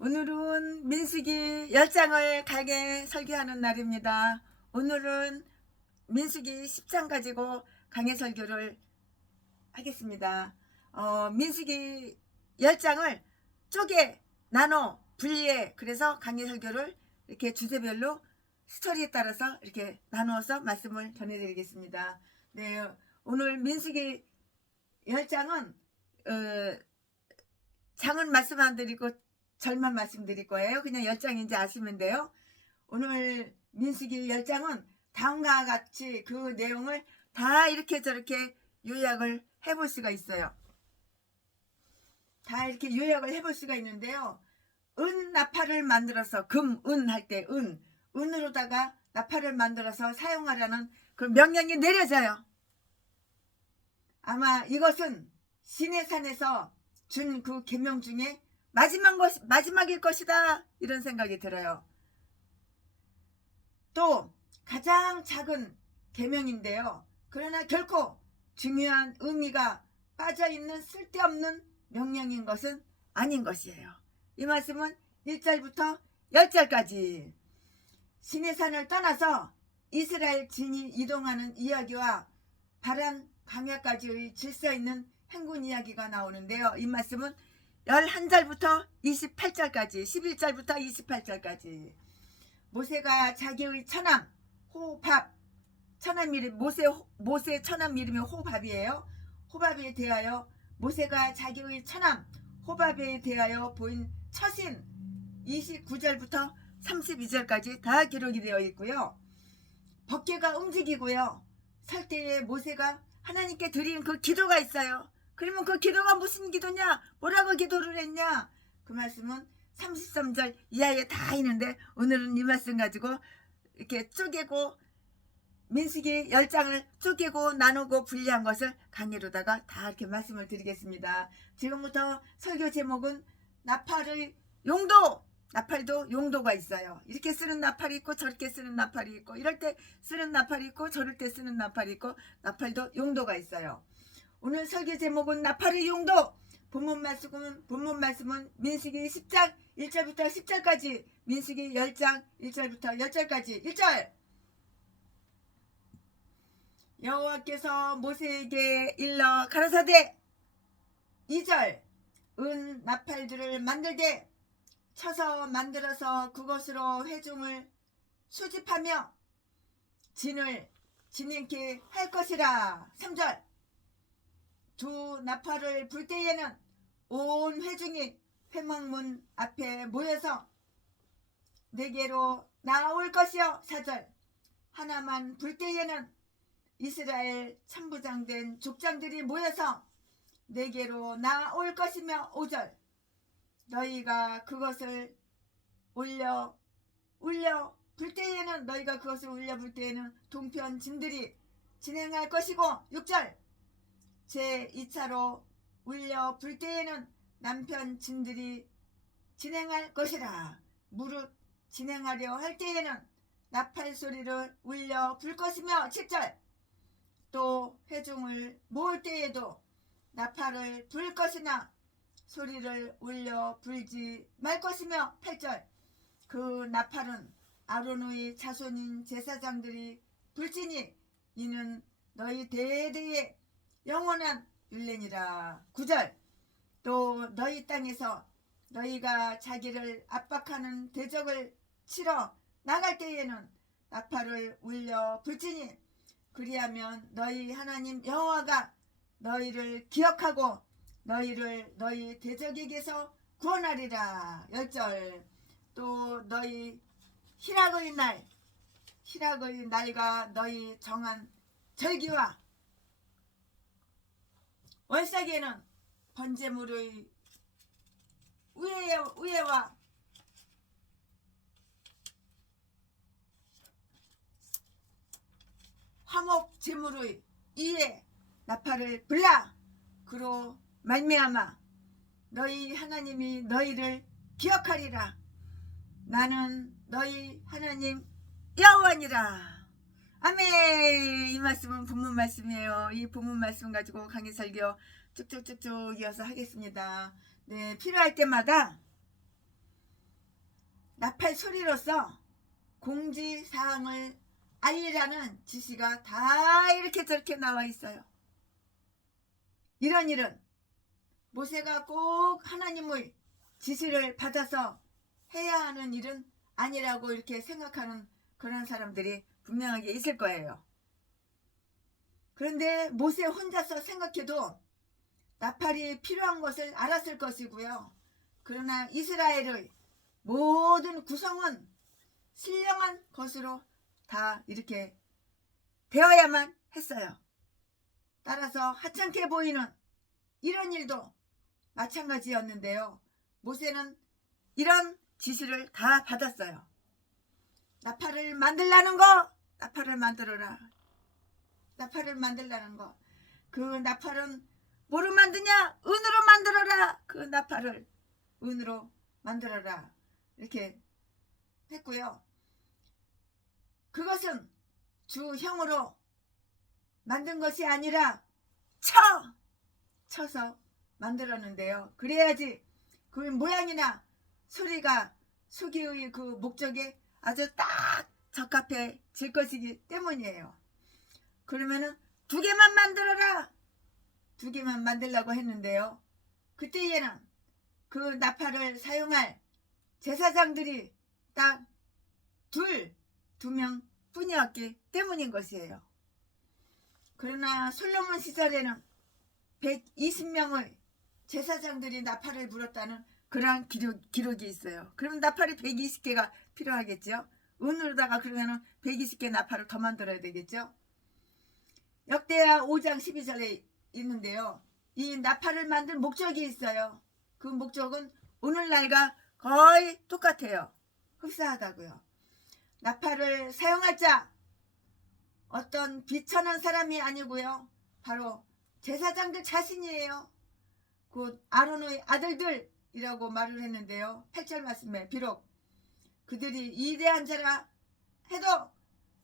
오늘은 민수기 10장을 강해 설교하는 날입니다. 오늘은 민수기 10장 가지고 강해 설교를 하겠습니다. 민수기 10장을 쪼개 나눠 분리해, 그래서 강해 설교를 이렇게 주제별로 스토리에 따라서 이렇게 나누어서 말씀을 전해드리겠습니다. 네, 오늘 민수기 10장은 장은 말씀 안 드리고 절만 말씀드릴 거예요. 그냥 10장인지 아시면 돼요. 오늘 민수기 10장은 다음과 같이 그 내용을 다 이렇게 저렇게 요약을 해볼 수가 있어요. 다 이렇게 요약을 해볼 수가 있는데요. 은 나팔을 만들어서 은 할 때 은으로다가 나팔을 만들어서 사용하라는 그 명령이 내려져요. 아마 이것은 시내산에서 준 그 계명 중에 마지막일 것이다, 이런 생각이 들어요. 또 가장 작은 계명인데요. 그러나 결코 중요한 의미가 빠져있는 쓸데없는 명령인 것은 아닌 것이에요. 이 말씀은 1절부터 10절까지 시내산을 떠나서 이스라엘 진이 이동하는 이야기와 바란 광야까지의 질서 있는 행군 이야기가 나오는데요. 이 말씀은 11절부터 28절까지 11절부터 28절까지 모세가 자기의 처남 호밥, 처남 이름 모세 처남 이름이 호밥이에요. 호밥에 대하여 모세가 자기의 처남 호밥에 대하여 보인 처신 29절부터 32절까지 다 기록이 되어 있고요. 법궤가 움직이고요. 설 때에 모세가 하나님께 드린 그 기도가 있어요. 그러면 그 기도가 무슨 기도냐? 뭐라고 기도를 했냐? 그 말씀은 33절 이하에 다 있는데, 오늘은 이 말씀 가지고 이렇게 쪼개고 민수기 10장을 쪼개고 나누고 분리한 것을 강의로다가 다 이렇게 말씀을 드리겠습니다. 지금부터 설교 제목은 나팔의 용도. 나팔도 용도가 있어요. 이렇게 쓰는 나팔이 있고 저렇게 쓰는 나팔이 있고, 이럴 때 쓰는 나팔이 있고 저럴 때 쓰는 나팔이 있고, 나팔도 용도가 있어요. 오늘 설교 제목은 나팔의 용도. 본문 말씀은 민수기 10장 1절부터 10절까지, 민수기 10장 1절부터 10절까지. 1절, 여호와께서 모세에게 일러 가라사대. 2절, 은 나팔들을 만들되 쳐서 만들어서 그것으로 회중을 수집하며 진을 진행케 할 것이라. 3절, 두 나팔을 불 때에는 온 회중이 회막문 앞에 모여서 내게로 나올 것이요. 4절, 하나만 불 때에는 이스라엘 천부장된 족장들이 모여서 내게로 나올 것이며. 5절, 너희가 그것을 울려 불 때에는 너희가 그것을 울려 불 때에는 동편 진들이 진행할 것이고. 6절, 제 2차로 울려 불 때에는 남편 진들이 진행할 것이라. 무릇 진행하려 할 때에는 나팔 소리를 울려 불 것이며. 7절, 또 회중을 모을 때에도 나팔을 불 것이나 소리를 울려 불지 말 것이며. 8절, 그 나팔은 아론의 자손인 제사장들이 불지니 이는 너희 대대의 영원한 율례니라. 9절, 또 너희 땅에서 너희가 자기를 압박하는 대적을 치러 나갈 때에는 나팔을 울려 불지니 그리하면 너희 하나님 여호와가 너희를 기억하고 너희를 너희 대적에게서 구원하리라. 10절, 또 너희 희락의 날과 너희 정한 절기와 월삭에는 번제물의 우애와 화목 제물의 이에 나팔을 불라. 그로 말미암아 너희 하나님이 너희를 기억하리라. 나는 너희 하나님 여호와니라. 아멘. 이 말씀은 본문 말씀이에요. 이 본문 말씀 가지고 강의 설교 쭉쭉쭉쭉 이어서 하겠습니다. 네, 필요할 때마다 나팔 소리로서 공지사항을 알리라는 지시가 다 이렇게 저렇게 나와 있어요. 이런 일은 모세가 꼭 하나님의 지시를 받아서 해야 하는 일은 아니라고 이렇게 생각하는 그런 사람들이 분명하게 있을 거예요. 그런데 모세 혼자서 생각해도 나팔이 필요한 것을 알았을 것이고요. 그러나 이스라엘의 모든 구성은 신령한 것으로 다 이렇게 되어야만 했어요. 따라서 하찮게 보이는 이런 일도 마찬가지였는데요. 모세는 이런 지시를 다 받았어요. 나팔을 만들라는 거, 나팔을 만들어라. 나팔을 만들라는 거. 그 나팔은 뭐로 만드냐? 은으로 만들어라. 그 나팔을 은으로 만들어라. 이렇게 했고요. 그것은 주형으로 만든 것이 아니라 쳐서 만들었는데요. 그래야지 그 모양이나 소리가 수기의 그 목적에 아주 딱 적합해질 것이기 때문이에요. 그러면은 2개만 만들어라. 2개만 만들려고 했는데요. 그때에는 그 나팔을 사용할 제사장들이 딱 2명 뿐이었기 때문인 것이에요. 그러나 솔로몬 시절에는 120명의 제사장들이 나팔을 불었다는 그러한 기록이 있어요. 그러면 나팔이 120개가 필요하겠죠. 은으로다가 그러면 120개 나팔을 더 만들어야 되겠죠. 역대하 5장 12절에 있는데요. 이 나팔을 만들 목적이 있어요. 그 목적은 오늘날과 거의 똑같아요. 흡사하다고요. 나팔을 사용할 자, 어떤 비천한 사람이 아니고요. 바로 제사장들 자신이에요. 곧 아론의 아들들이라고 말을 했는데요. 8절 말씀에 비록 그들이 이대한 자라 해도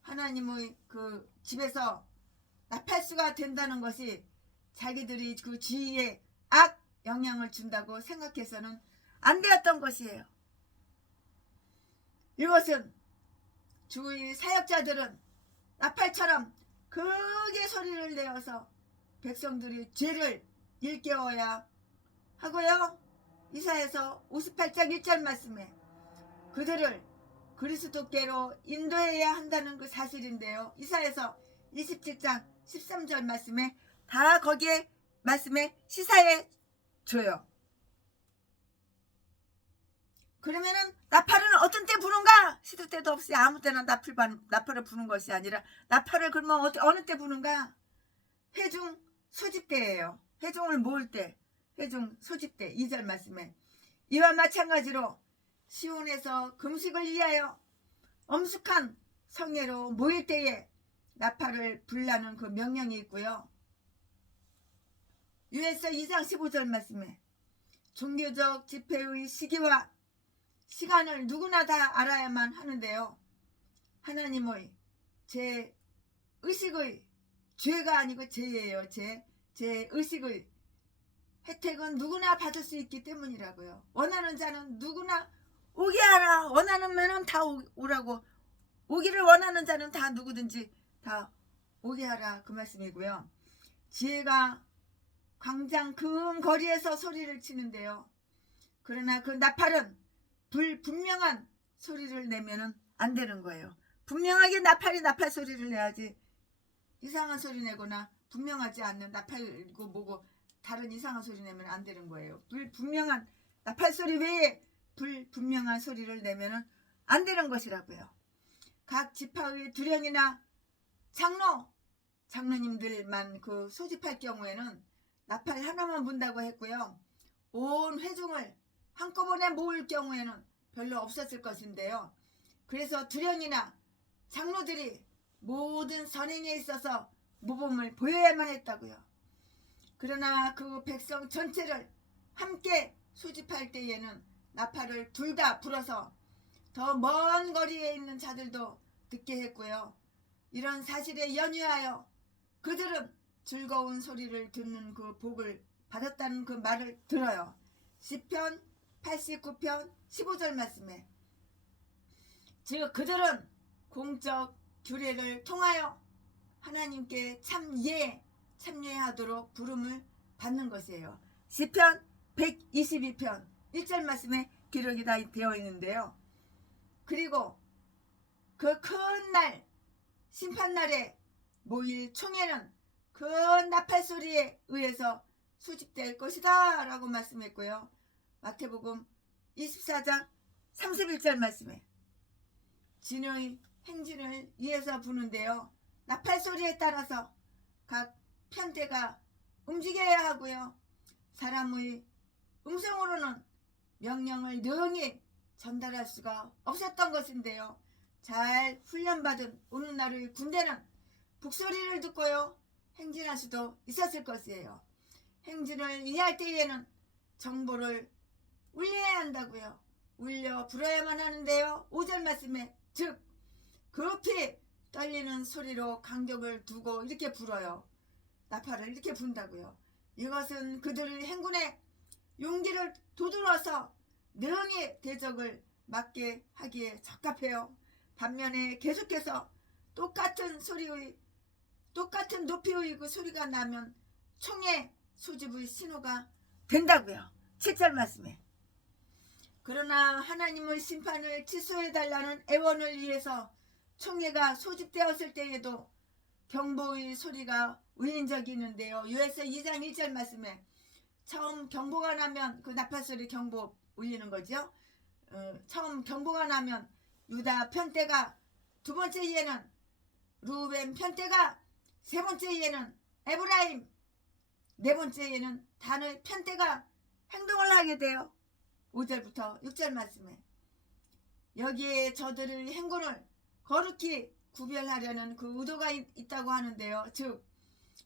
하나님의 그 집에서 나팔수가 된다는 것이 자기들이 그 주위에 악 영향을 준다고 생각해서는 안 되었던 것이에요. 이것은 주의 사역자들은 나팔처럼 크게 소리를 내어서 백성들이 죄를 일깨워야 하고요. 이사야서 58장 1절 말씀에 그들을 그리스도께로 인도해야 한다는 그 사실인데요. 이사야서 27장 13절 말씀에 다 거기에 말씀에 시사해 줘요. 그러면은 나팔은 어떤 때 부는가? 시도 때도 없이 아무 때나 나팔을 부는 것이 아니라 나팔을 그러면 어느 때 부는가? 회중 소집 때예요. 회중을 모을 때, 회중 소집 때 2절 말씀에 이와 마찬가지로 시온에서 금식을 위하여 엄숙한 성례로 모일 때에 나팔을 불라는 그 명령이 있고요. 유에서 2장 15절 말씀에 종교적 집회의 시기와 시간을 누구나 다 알아야만 하는데요. 하나님의 제 의식의 죄가 아니고 죄예요. 제 의식의 혜택은 누구나 받을 수 있기 때문이라고요. 원하는 자는 누구나 오게 하라. 원하는 면은 다 오라고. 오기를 원하는 자는 다 누구든지 다 오게 하라. 그 말씀이고요. 지혜가 광장 근거리에서 소리를 치는데요. 그러나 그 나팔은 불분명한 소리를 내면은 안 되는 거예요. 분명하게 나팔 소리를 내야지 이상한 소리 내거나 분명하지 않는 나팔이고 뭐고 다른 이상한 소리 내면 안 되는 거예요. 불분명한 나팔 소리 외에 불분명한 소리를 내면은 안 되는 것이라고요. 각 지파의 두령이나 장로님들만 그 소집할 경우에는 나팔 하나만 분다고 했고요. 온 회중을 한꺼번에 모을 경우에는 별로 없었을 것인데요. 그래서 두령이나 장로들이 모든 선행에 있어서 모범을 보여야만 했다고요. 그러나 그 백성 전체를 함께 소집할 때에는 나팔을 둘 다 불어서 더 먼 거리에 있는 자들도 듣게 했고요. 이런 사실에 연유하여 그들은 즐거운 소리를 듣는 그 복을 받았다는 그 말을 들어요. 시편 89편 15절 말씀에 즉 그들은 공적 규례를 통하여 하나님께 참여하도록 부름을 받는 것이에요. 시편 122편 1절 말씀에 기록이 다 되어 있는데요. 그리고 그 큰 날 심판날에 모일 총회는 그 나팔 소리에 의해서 수집될 것이다 라고 말씀했고요. 마태복음 24장 31절 말씀에 진의 행진을 위해서 부는데요. 나팔 소리에 따라서 각 편대가 움직여야 하고요. 사람의 음성으로는 명령을 능히 전달할 수가 없었던 것인데요. 잘 훈련받은 오늘날의 군대는 북소리를 듣고요. 행진할 수도 있었을 것이에요. 행진을 이해할 때에는 정보를 울려야 한다고요. 울려 불어야만 하는데요. 5절 말씀에 즉 급히 떨리는 소리로 간격을 두고 이렇게 불어요. 나팔을 이렇게 분다고요. 이것은 그들의 행군에 용기를 돋우러서 능히 대적을 맞게 하기에 적합해요. 반면에 계속해서 똑같은 높이의 그 소리가 나면 총의 소집의 신호가 된다고요. 7절 말씀에 그러나 하나님의 심판을 취소해달라는 애원을 위해서 총회가 소집되었을 때에도 경보의 소리가 울린 적이 있는데요. 요에서 2장 1절 말씀에 처음 경보가 나면 그 나팔소리 경보 울리는 거죠. 처음 경보가 나면 유다 편대가 두 번째에는 루벤 편대가 세 번째에는 에브라임 네 번째에는 단의 편대가 행동을 하게 돼요. 5절부터 6절 말씀에 여기에 저들의 행군을 거룩히 구별하려는 그 의도가 있다고 하는데요. 즉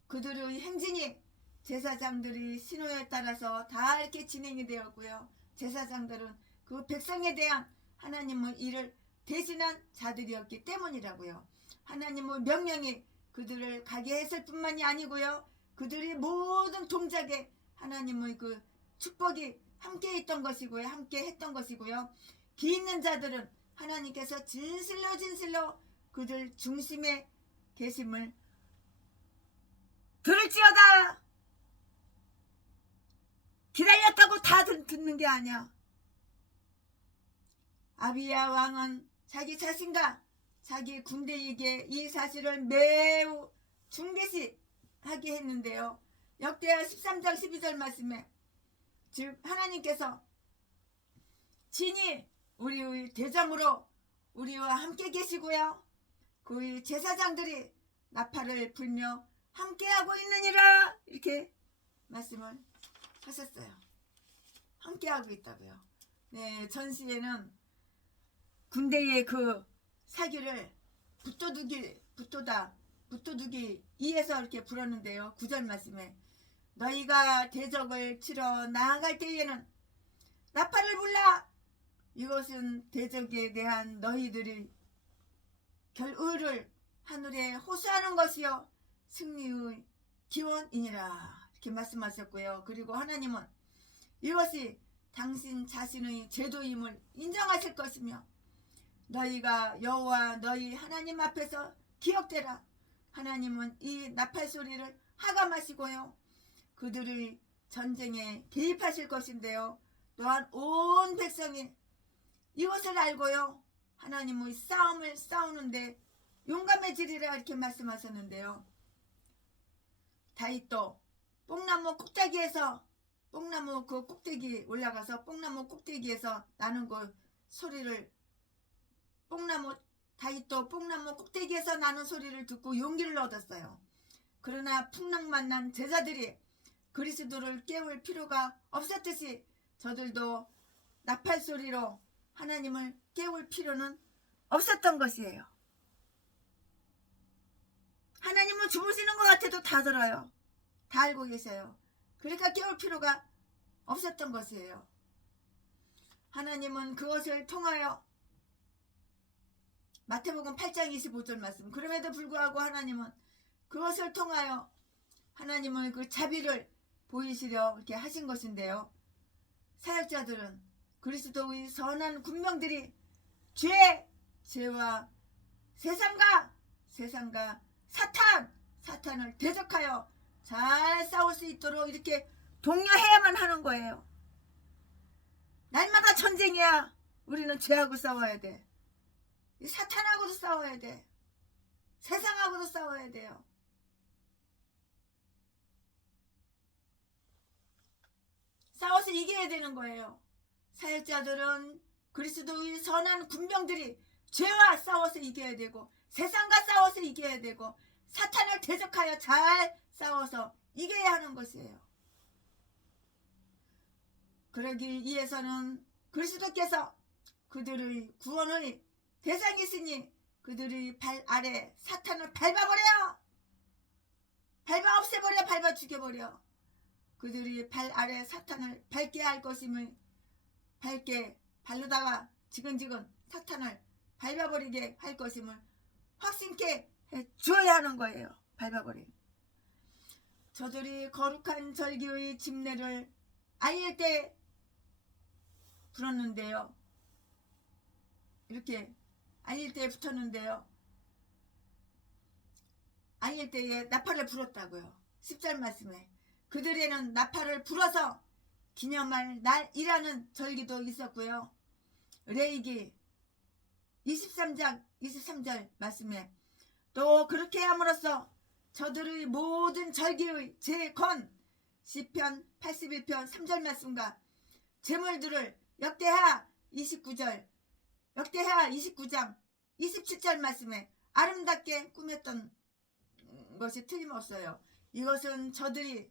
그들의 행진이 제사장들의 신호에 따라서 다 이렇게 진행이 되었고요. 제사장들은 그 백성에 대한 하나님의 일을 대신한 자들이었기 때문이라고요. 하나님의 명령이 그들을 가게 했을 뿐만이 아니고요. 그들의 모든 동작에 하나님의 그 축복이 함께 있던 것이고요. 함께 했던 것이고요. 기 있는 자들은 하나님께서 진실로 그들 중심에 계심을 들을지어다. 기다렸다고 다 듣는 게 아니야. 아비야 왕은 자기 자신과 자기 군대에게 이 사실을 매우 중대시하게 했는데요. 역대하 13장 12절 말씀에 즉 하나님께서 친히 우리의 대장으로 우리와 함께 계시고요. 그의 제사장들이 나팔을 불며 함께하고 있느니라 이렇게 말씀을 하셨어요. 함께하고 있다고요. 네, 전시에는 군대의 그 사기를 붙도두기 이에서 이렇게 불었는데요. 9절 말씀에 너희가 대적을 치러 나아갈 때에는 나팔을 불라. 이것은 대적에 대한 너희들의 결의를 하늘에 호소하는 것이요 승리의 기원이니라 이렇게 말씀하셨고요. 그리고 하나님은 이것이 당신 자신의 제도임을 인정하실 것이며 너희가 여호와 너희 하나님 앞에서 기억되라. 하나님은 이 나팔 소리를 하감하시고요. 그들의 전쟁에 개입하실 것인데요. 또한 온 백성이 이것을 알고요. 하나님의 싸움을 싸우는데 용감해지리라 이렇게 말씀하셨는데요. 다윗도 뽕나무 꼭대기에서 뽕나무 그 꼭대기 올라가서 뽕나무 꼭대기에서 나는 그 소리를 다윗도 뽕나무 꼭대기에서 나는 소리를 듣고 용기를 얻었어요. 그러나 풍랑 만난 제자들이 그리스도를 깨울 필요가 없었듯이 저들도 나팔 소리로 하나님을 깨울 필요는 없었던 것이에요. 하나님은 주무시는 것 같아도 다 들어요. 다 알고 계셔요. 그러니까 깨울 필요가 없었던 것이에요. 하나님은 그것을 통하여 마태복음 8장 25절 말씀 그럼에도 불구하고 하나님은 그것을 통하여 하나님의 그 자비를 보이시려 이렇게 하신 것인데요. 사역자들은 그리스도의 선한 군명들이 죄 죄와 세상과 사탄을 대적하여 잘 싸울 수 있도록 이렇게 독려해야만 하는 거예요. 날마다 전쟁이야. 우리는 죄하고 싸워야 돼. 이 사탄하고도 싸워야 돼. 세상하고도 싸워야 돼요. 싸워서 이겨야 되는 거예요. 사역자들은 그리스도의 선한 군병들이 죄와 싸워서 이겨야 되고, 세상과 싸워서 이겨야 되고, 사탄을 대적하여 잘 싸워서 이겨야 하는 것이에요. 그러기 위해서는 그리스도께서 그들의 구원의 대상이시니 그들의 발 아래 사탄을 밟아버려! 밟아 없애버려! 밟아 죽여버려! 그들이 발 아래 사탄을 밟게 할 것임을, 발로다가 지근지근 사탄을 밟아버리게 할 것임을 확신케 해줘야 하는 거예요. 밟아버림. 저들이 거룩한 절기의 집례를 아예 때 불었는데요. 이렇게 아닐 때에 붙었는데요. 아닐 때에 나팔을 불었다고요. 10절 말씀에. 그들에는 나팔을 불어서 기념할 날이라는 절기도 있었고요. 레위기 23장 23절 말씀에 또 그렇게 함으로써 저들의 모든 절기의 제건 시편 81편 3절 말씀과 제물들을 역대하 29장 27절 말씀에 아름답게 꾸몄던 것이 틀림없어요. 이것은 저들이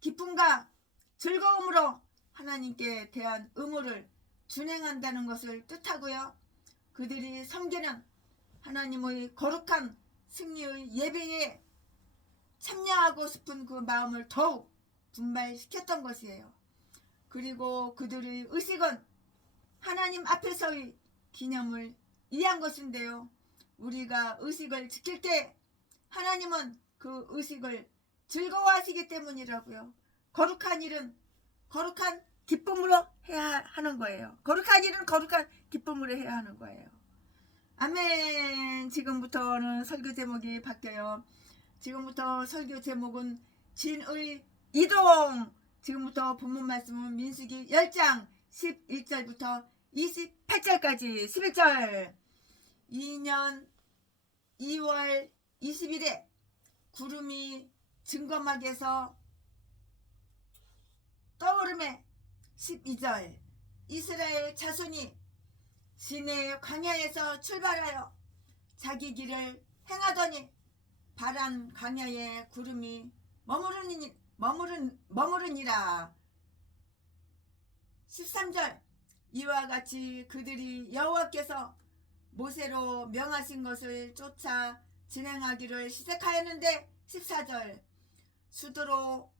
기쁨과 즐거움으로 하나님께 대한 의무를 준행한다는 것을 뜻하고요. 그들이 섬기는 하나님의 거룩한 승리의 예배에 참여하고 싶은 그 마음을 더욱 분발시켰던 것이에요. 그리고 그들의 의식은 하나님 앞에서의 기념을 이해한 것인데요. 우리가 의식을 지킬 때 하나님은 그 의식을 즐거워하시기 때문이라고요. 거룩한 일은 거룩한 기쁨으로 해야 하는 거예요. 거룩한 일은 거룩한 기쁨으로 해야 하는 거예요. 아멘. 지금부터는 설교 제목이 바뀌어요. 지금부터 설교 제목은 진의 이동. 지금부터 본문 말씀은 민수기 10장 11절부터 28절까지 11절. 2년 2월 20일에 구름이 증거막에서 떠오름에 12절. 이스라엘 자손이 시내 광야에서 출발하여 자기 길을 행하더니 바란 광야에 구름이 머무르니라. 13절. 이와 같이 그들이 여호와께서 모세로 명하신 것을 쫓아 진행하기를 시작하였는데 14절. 수도로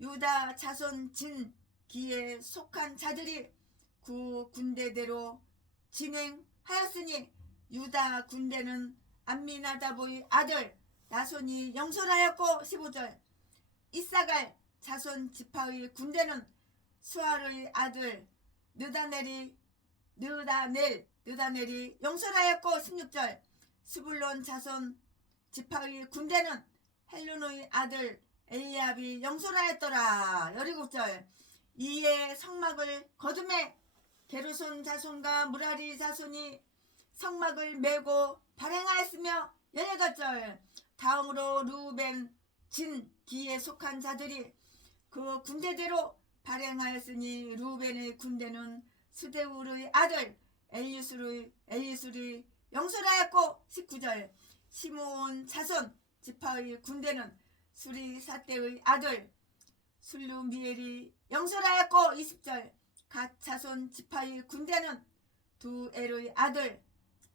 유다 자손 진기에 속한 자들이 그 군대대로 진행하였으니 유다 군대는 암미나답의 아들 나손이 영솔하였고 15절. 이사갈 자손 지파의 군대는 수알의 아들 느다넬이 영솔하였고 16절. 스불론 자손 지파의 군대는 헬론의 아들 엘리압이 영솔하였더라. 17절. 이에 성막을 거두매 게르손 자손과 무라리 자손이 성막을 메고 발행하였으며 18절. 다음으로 루벤 진기에 속한 자들이 그 군대대로 발행하였으니 루벤의 군대는 스데울의 아들 엘리술이 영솔하였고 19절. 시므온 자손 지파의 군대는 수리사대의 아들 술루미엘이 영솔하였고 20절. 갓 자손 지파의 군대는 두엘의 아들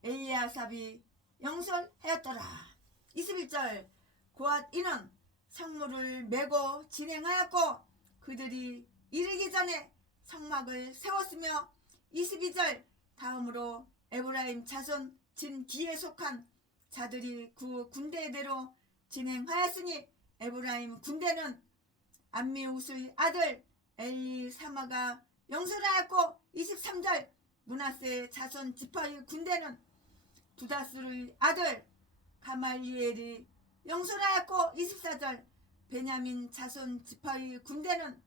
엘리아삽이 영솔하였더라. 21절. 고앗 이는 성물을 메고 진행하였고 그들이 이르기 전에 성막을 세웠으며 22절. 다음으로 에브라임 자손 진기에 속한 자들이 그 군대대로 진행하였으니 에브라임 군대는 암미우스의 아들 엘리사마가 영솔하였고 23절. 므낫세 자손 지파의 군대는 부다스의 아들 가말리엘이 영솔하였고 24절 베냐민 자손 지파의 군대는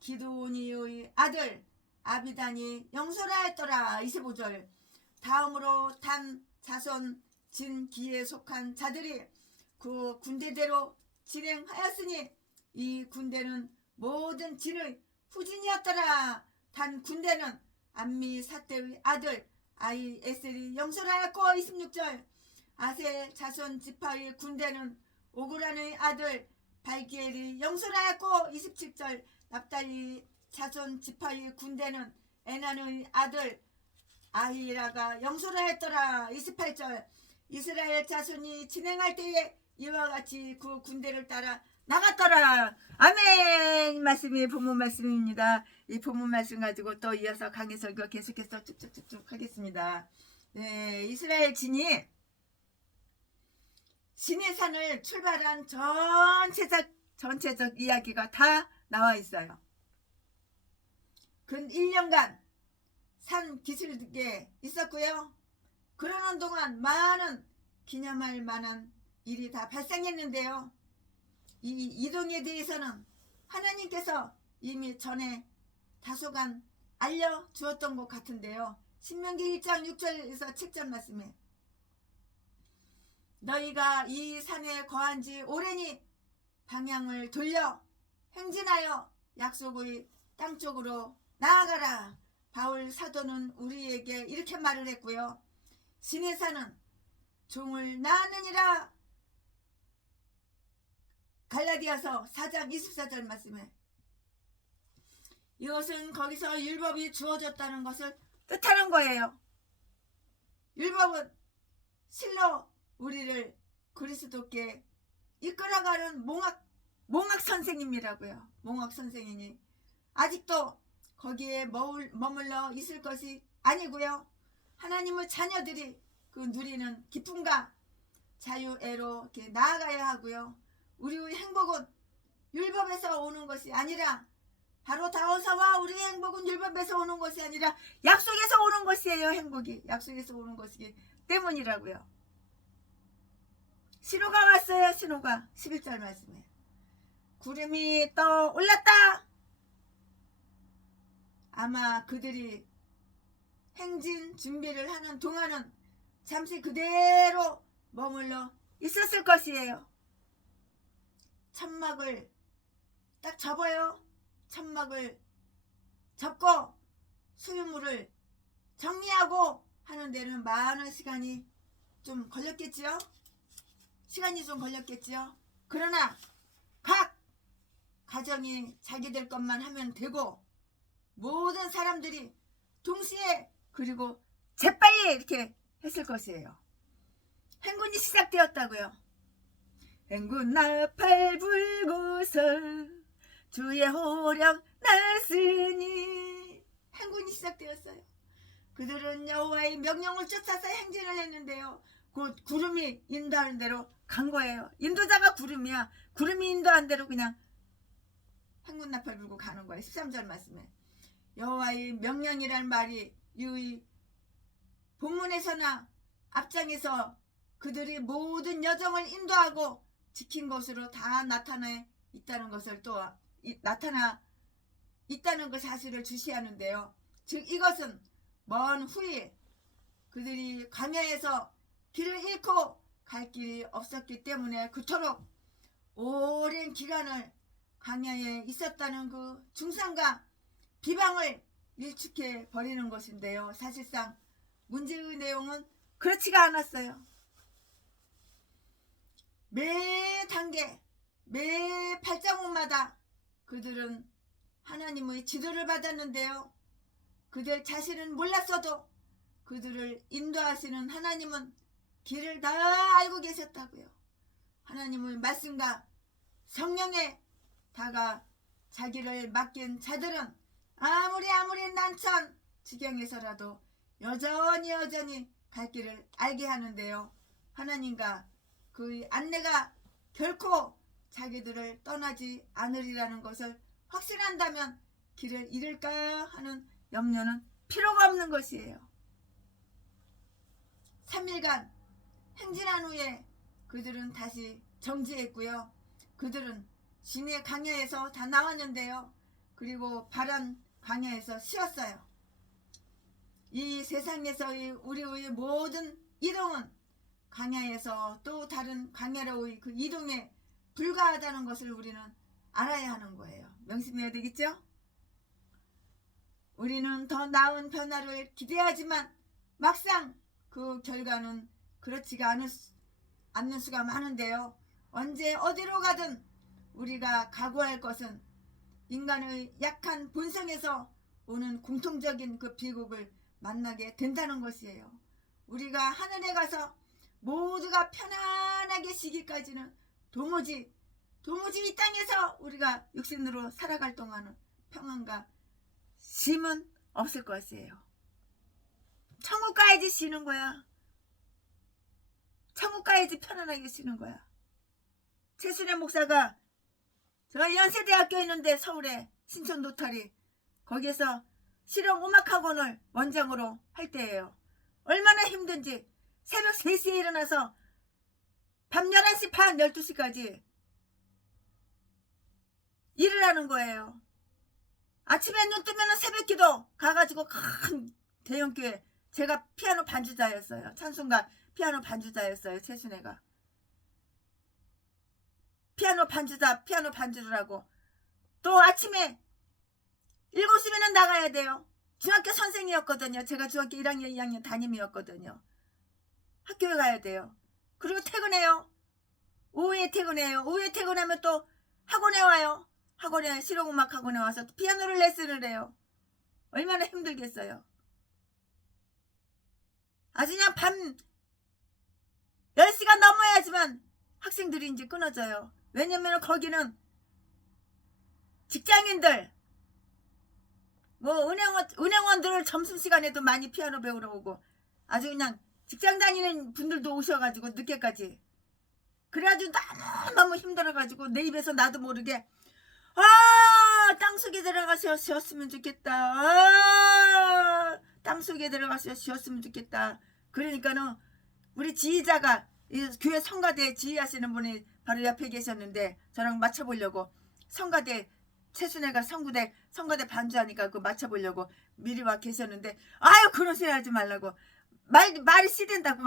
기드오니의 아들 아비단이 영솔하였더라. 25절 다음으로 단 자손 진기에 속한 자들이 그 군대대로 진행하였으니 이 군대는 모든 진의 후진이었더라. 단 군대는 암미 사태의 아들 아이에셀이 영솔하였고 26절 아셀 자손 지파의 군대는 오그란의 아들 발기엘이 영솔하였고 27절 납달리 자손 지파의 군대는 에난의 아들 아히라가 영솔하였더라. 28절 이스라엘 자손이 진행할 때에 이와 같이 그 군대를 따라 나갔더라. 아멘. 이 말씀이 본문 말씀입니다. 이 본문 말씀 가지고 또 이어서 강해 설교 계속해서 쭉쭉쭉쭉 하겠습니다. 네, 이스라엘 진이 시내산을 출발한 전체적 이야기가 다 나와 있어요. 근 1년간 산 기슭에 있었고요. 그러는 동안 많은 기념할 만한 일이 다 발생했는데요. 이 이동에 대해서는 하나님께서 이미 전에 다소간 알려주었던 것 같은데요. 신명기 1장 6절에서 7절 말씀에 너희가 이 산에 거한 지 오래니 방향을 돌려 행진하여 약속의 땅 쪽으로 나아가라. 바울 사도는 우리에게 이렇게 말을 했고요. 시내산은 종을 낳느니라. 갈라디아서 4장 24절 말씀에 이것은 거기서 율법이 주어졌다는 것을 뜻하는 거예요. 율법은 실로 우리를 그리스도께 이끌어가는 몽학 선생님이라고요. 몽학 선생이니 아직도 거기에 머물러 있을 것이 아니고요. 하나님의 자녀들이 그 누리는 기쁨과 자유애로 이렇게 나아가야 하고요. 우리의 행복은 율법에서 오는 것이 아니라 바로 다오사와 우리의 행복은 율법에서 오는 것이 아니라 약속에서 오는 것이에요. 행복이 약속에서 오는 것이기 때문이라고요. 신호가 왔어요. 신호가 11절 말씀에 구름이 떠올랐다. 아마 그들이 행진 준비를 하는 동안은 잠시 그대로 머물러 있었을 것이에요. 천막을 딱 접어요. 천막을 접고 수유물을 정리하고 하는 데는 많은 시간이 좀 걸렸겠지요. 그러나 각 가정이 자기들 것만 하면 되고 모든 사람들이 동시에 그리고 재빨리 이렇게 했을 것이에요. 행군이 시작되었다고요. 행군 나팔 불고서 주의 호령 났으니 행군이 시작되었어요. 그들은 여호와의 명령을 쫓아서 행진을 했는데요. 곧 구름이 인도하는 대로 간 거예요. 인도자가 구름이야. 구름이 인도한 대로 그냥 행군 나팔 불고 가는 거예요. 13절 말씀에 여호와의 명령이란 말이 이 본문에서나 앞장에서 그들이 모든 여정을 인도하고 지킨 것으로 다 나타나 있다는 것을 또 나타나 있다는 그 사실을 주시하는데요. 즉 이것은 먼 후에 그들이 광야에서 길을 잃고 갈 길이 없었기 때문에 그토록 오랜 기간을 광야에 있었다는 그 중상과 비방을 일축해 버리는 것인데요. 사실상 문제의 내용은 그렇지가 않았어요. 매 단계, 매 발자국마다 그들은 하나님의 지도를 받았는데요. 그들 자신은 몰랐어도 그들을 인도하시는 하나님은 길을 다 알고 계셨다고요. 하나님의 말씀과 성령에 다가 자기를 맡긴 자들은 아무리 난처한 지경에서라도 여전히 갈 길을 알게 하는데요. 하나님과 그의 안내가 결코 자기들을 떠나지 않으리라는 것을 확신한다면 길을 잃을까 하는 염려는 필요가 없는 것이에요. 3일간 행진한 후에 그들은 다시 정지했고요. 그들은 시내 광야에서 다 나왔는데요. 그리고 바란 광야에서 쉬었어요. 이 세상에서의 우리의 모든 이동은 광야에서 또 다른 광야로의 그 이동에 불과하다는 것을 우리는 알아야 하는 거예요. 명심해야 되겠죠? 우리는 더 나은 변화를 기대하지만 막상 그 결과는 그렇지가 않는 수가 많은데요. 언제 어디로 가든 우리가 각오할 것은 인간의 약한 본성에서 오는 공통적인 그 비극을 만나게 된다는 것이에요. 우리가 하늘에 가서 모두가 편안하게 쉬기까지는 도무지 이 땅에서 우리가 육신으로 살아갈 동안은 평안과 쉼은 없을 것이에요. 천국 가야지 쉬는 거야. 천국 가야지 편안하게 쉬는 거야. 최순애 목사가 저 연세대학교 있는데 서울에 신촌 노타리 거기에서 실용음악학원을 원장으로 할 때예요. 얼마나 힘든지 새벽 3시에 일어나서 밤 11시 반 12시까지 일을 하는 거예요. 아침에 눈 뜨면 새벽기도 가가지고 큰 대형교회, 제가 피아노 반주자였어요. 찬송가 피아노 반주자였어요. 최순애가 피아노 반주를 하고 또 아침에 7시면 나가야 돼요. 중학교 선생이었거든요. 제가 중학교 1학년 2학년 담임이었거든요. 학교에 가야 돼요. 그리고 퇴근해요. 오후에 퇴근해요. 오후에 퇴근하면 또 학원에 와요. 학원에 실용음악 학원에 와서 피아노를 레슨을 해요. 얼마나 힘들겠어요. 아주 그냥 밤 10시가 넘어야지만 학생들이 이제 끊어져요. 왜냐면 거기는 직장인들 뭐 은행원들 점심시간에도 많이 피아노 배우러 오고 아주 그냥 직장 다니는 분들도 오셔가지고 늦게까지 그래가지고 너무 힘들어가지고 내 입에서 나도 모르게 땅속에 들어가서 쉬었으면 좋겠다. 땅속에 들어가서 쉬었으면 좋겠다. 그러니까는 우리 지휘자가 교회 성가대 지휘하시는 분이 바로 옆에 계셨는데 저랑 맞춰보려고 성가대 최순애가 성가대 반주하니까 그 맞춰보려고 미리 와 계셨는데 아유 그런 소리 하지 말라고 말이 씨된다고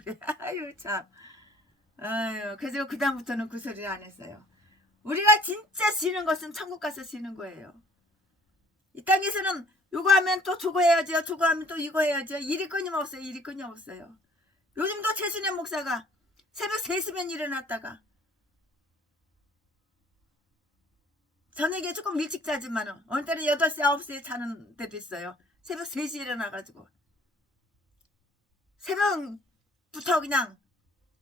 그래. 아유 참. 아유 그래서 그 다음부터는 그 소리를 안 했어요. 우리가 진짜 쉬는 것은 천국 가서 쉬는 거예요. 이 땅에서는 요거 하면 또 저거 해야죠. 저거 하면 또 이거 해야죠. 일이 끊임없어요. 요즘도 최순애 목사가 새벽 3시면 일어났다가 저녁에 조금 일찍 자지만 어느 때는 8시 9시에 자는 때도 있어요. 새벽 3시에 일어나가지고 새벽부터 그냥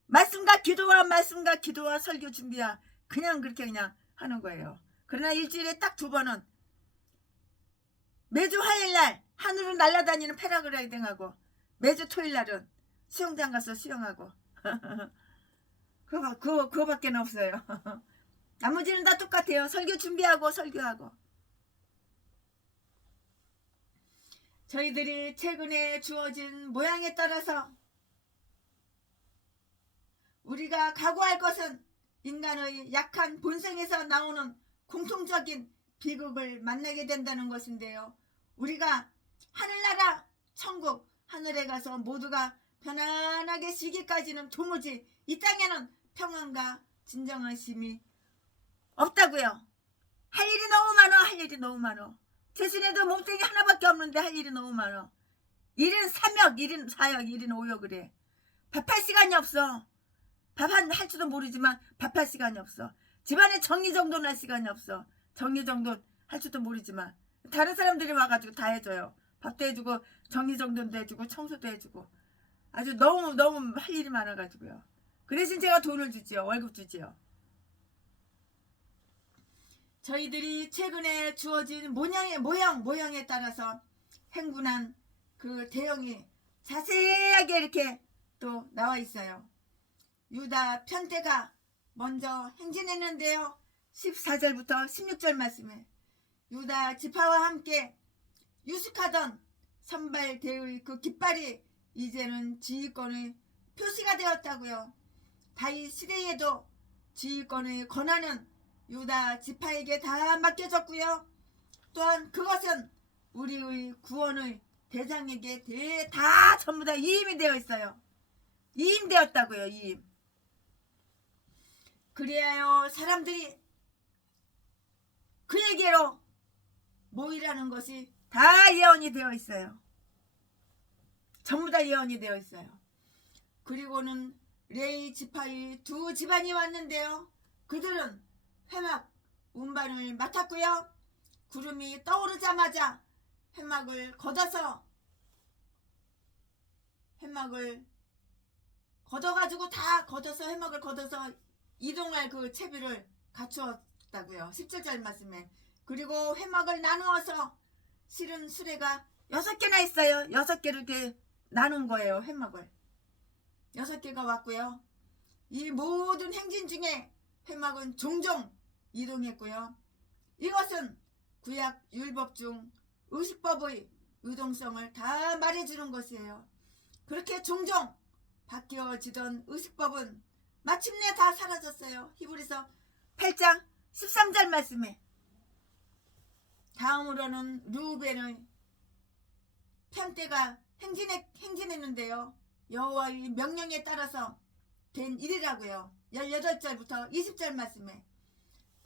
말씀과 기도와 설교 준비야 그냥 그렇게 그냥 하는 거예요. 그러나 일주일에 딱 2번은 매주 화요일날 하늘을 날아다니는 패러글라이딩하고 매주 토요일날은 수영장 가서 수영하고 그거밖에 없어요. 나머지는 다 똑같아요. 설교 준비하고 설교하고. 저희들이 최근에 주어진 모양에 따라서 우리가 각오할 것은 인간의 약한 본성에서 나오는 공통적인 비극을 만나게 된다는 것인데요. 우리가 하늘나라 천국 하늘에 가서 모두가 편안하게 쉬기까지는 도무지 이 땅에는 평안과 진정한 쉼이 없다고요. 할 일이 너무 많어. 최순애도 몸뚱이 하나밖에 없는데 할 일이 너무 많어. 1인 3역, 1인 4역, 1인 5역을 해. 밥할 시간이 없어. 할 줄도 모르지만 밥할 시간이 없어. 집안에 정리정돈 할 시간이 없어. 정리정돈 할 줄도 모르지만 다른 사람들이 와가지고 다 해줘요. 밥도 해주고 정리정돈도 해주고 청소도 해주고 아주 너무 할 일이 많아가지고요. 그 대신 제가 돈을 주지요. 월급 주지요. 저희들이 최근에 주어진 모형에 따라서 행군한 그 대형이 자세하게 이렇게 또 나와 있어요. 유다 편태가 먼저 행진했는데요. 14절부터 16절 말씀에 유다 지파와 함께 유숙하던 선발대의 그 깃발이 이제는 지휘권의 표시가 되었다고요. 다윗 시대에도 지휘권의 권한은 유다 지파에게 다 맡겨졌고요. 또한 그것은 우리의 구원의 대장에게 다 전부 다 이임이 되어 있어요. 이임되었다고요. 이임. 그래야 사람들이 그에게로 모이라는 것이 다 예언이 되어 있어요. 전부 다 예언이 되어 있어요. 그리고는 레위 지파의 두 집안이 왔는데요. 그들은 회막 운반을 맡았고요. 구름이 떠오르자마자 회막을 걷어가지고 다 걷어서 회막을 걷어서 이동할 그 채비를 갖추었다고요. 17절 말씀에. 그리고 회막을 나누어서 실은 수레가 6개나 있어요. 6개를 이렇게 나눈 거예요. 회막을 6개가 왔고요. 이 모든 행진 중에 회막은 종종 이동했고요. 이것은 구약 율법 중 의식법의 유동성을 다 말해주는 것이에요. 그렇게 종종 바뀌어지던 의식법은 마침내 다 사라졌어요. 히브리서 8장 13절 말씀에. 다음으로는 르우벤의 편대가 행진했는데요. 여호와의 명령에 따라서 된 일이라고요. 18절부터 20절 말씀에.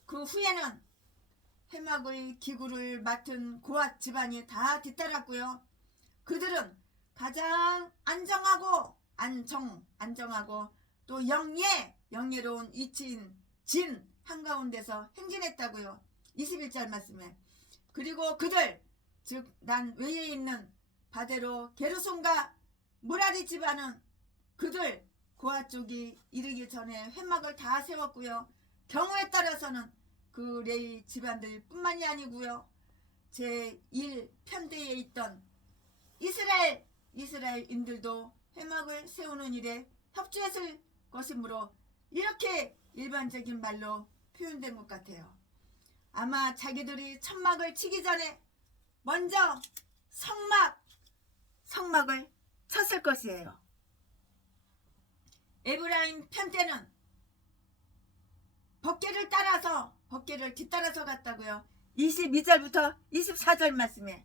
그 후에는 회막의 기구를 맡은 고앗 집안이 다 뒤따랐고요. 그들은 가장 안정하고 또 영예로운 이치인 진 한가운데서 행진했다고요. 21절 말씀에. 그리고 그들 즉 난 외에 있는 바데로 게르손과 무라리 집안은 그들 고앗 쪽이 이르기 전에 회막을 다 세웠고요. 경우에 따라서는 그 레위 집안들 뿐만이 아니고요. 제1편대에 있던 이스라엘인들도 회막을 세우는 일에 협조했을 것이므로 이렇게 일반적인 말로 표현된 것 같아요. 아마 자기들이 천막을 치기 전에 먼저 성막을 쳤을 것이에요. 에브라임 편대는 법궤를 뒤따라서 갔다고요. 22절부터 24절 말씀에.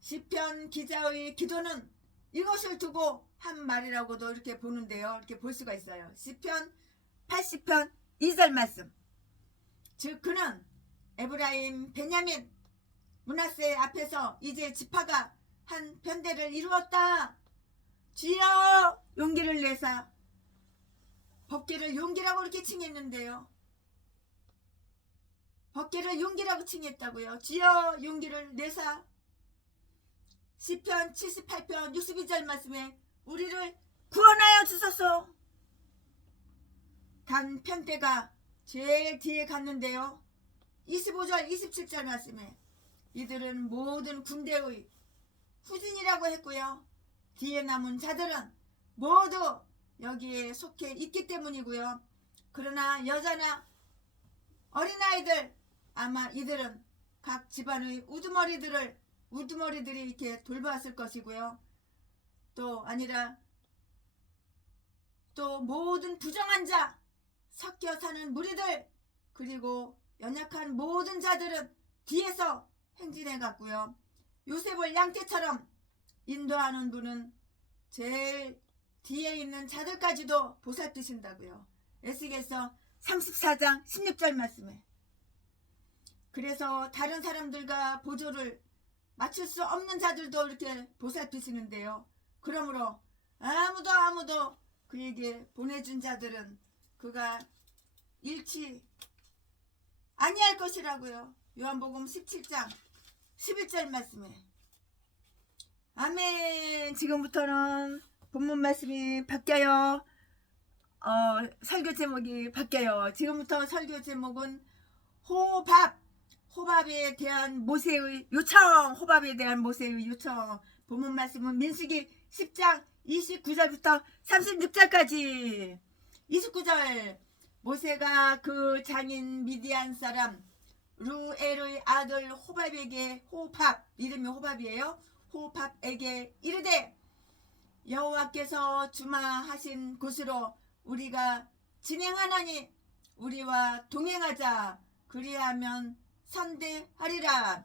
시편 기자의 기도는 이것을 두고 한 말이라고도 이렇게 보는데요. 이렇게 볼 수가 있어요. 시편 80편 2절 말씀. 즉 그는 에브라임, 베냐민, 므낫세 앞에서 이제 지파가 한 편대를 이루었다. 주여 용기를 내사. 법궤를 용기라고 이렇게 칭했는데요. 법궤를 용기라고 칭했다고요. 주여 용기를 내사. 시편 78편 62절 말씀에 우리를 구원하여 주소서. 단 편대가 제일 뒤에 갔는데요. 25절 27절 말씀에 이들은 모든 군대의 후진이라고 했고요. 뒤에 남은 자들은 모두 여기에 속해 있기 때문이고요. 그러나 여자나 어린아이들, 아마 이들은 각 집안의 우두머리들이 이렇게 돌봤을 것이고요. 또 아니라 또 모든 부정한 자, 섞여 사는 무리들, 그리고 연약한 모든 자들은 뒤에서 행진해 갔고요. 요셉을 양떼처럼 인도하는 분은 제일 뒤에 있는 자들까지도 보살피신다고요. 에스겔서 34장 16절 말씀에. 그래서 다른 사람들과 보조를 맞출 수 없는 자들도 이렇게 보살피시는데요. 그러므로 아무도 그에게 보내준 자들은 그가 잃지 아니할 것이라고요. 요한복음 17장 11절 말씀에. 아멘. 지금부터는 본문 말씀이 바뀌어요. 설교 제목이 바뀌어요. 지금부터 설교 제목은 호밥에 대한 모세의 요청. 본문 말씀은 민수기 10장 29절부터 36절까지. 29절. 모세가 그 장인 미디안 사람 루엘의 아들 호밥에게, 이름이 호밥이에요. 호밥에게 이르되 여호와께서 주마하신 곳으로 우리가 진행하나니 우리와 동행하자. 그리하면 선대하리라.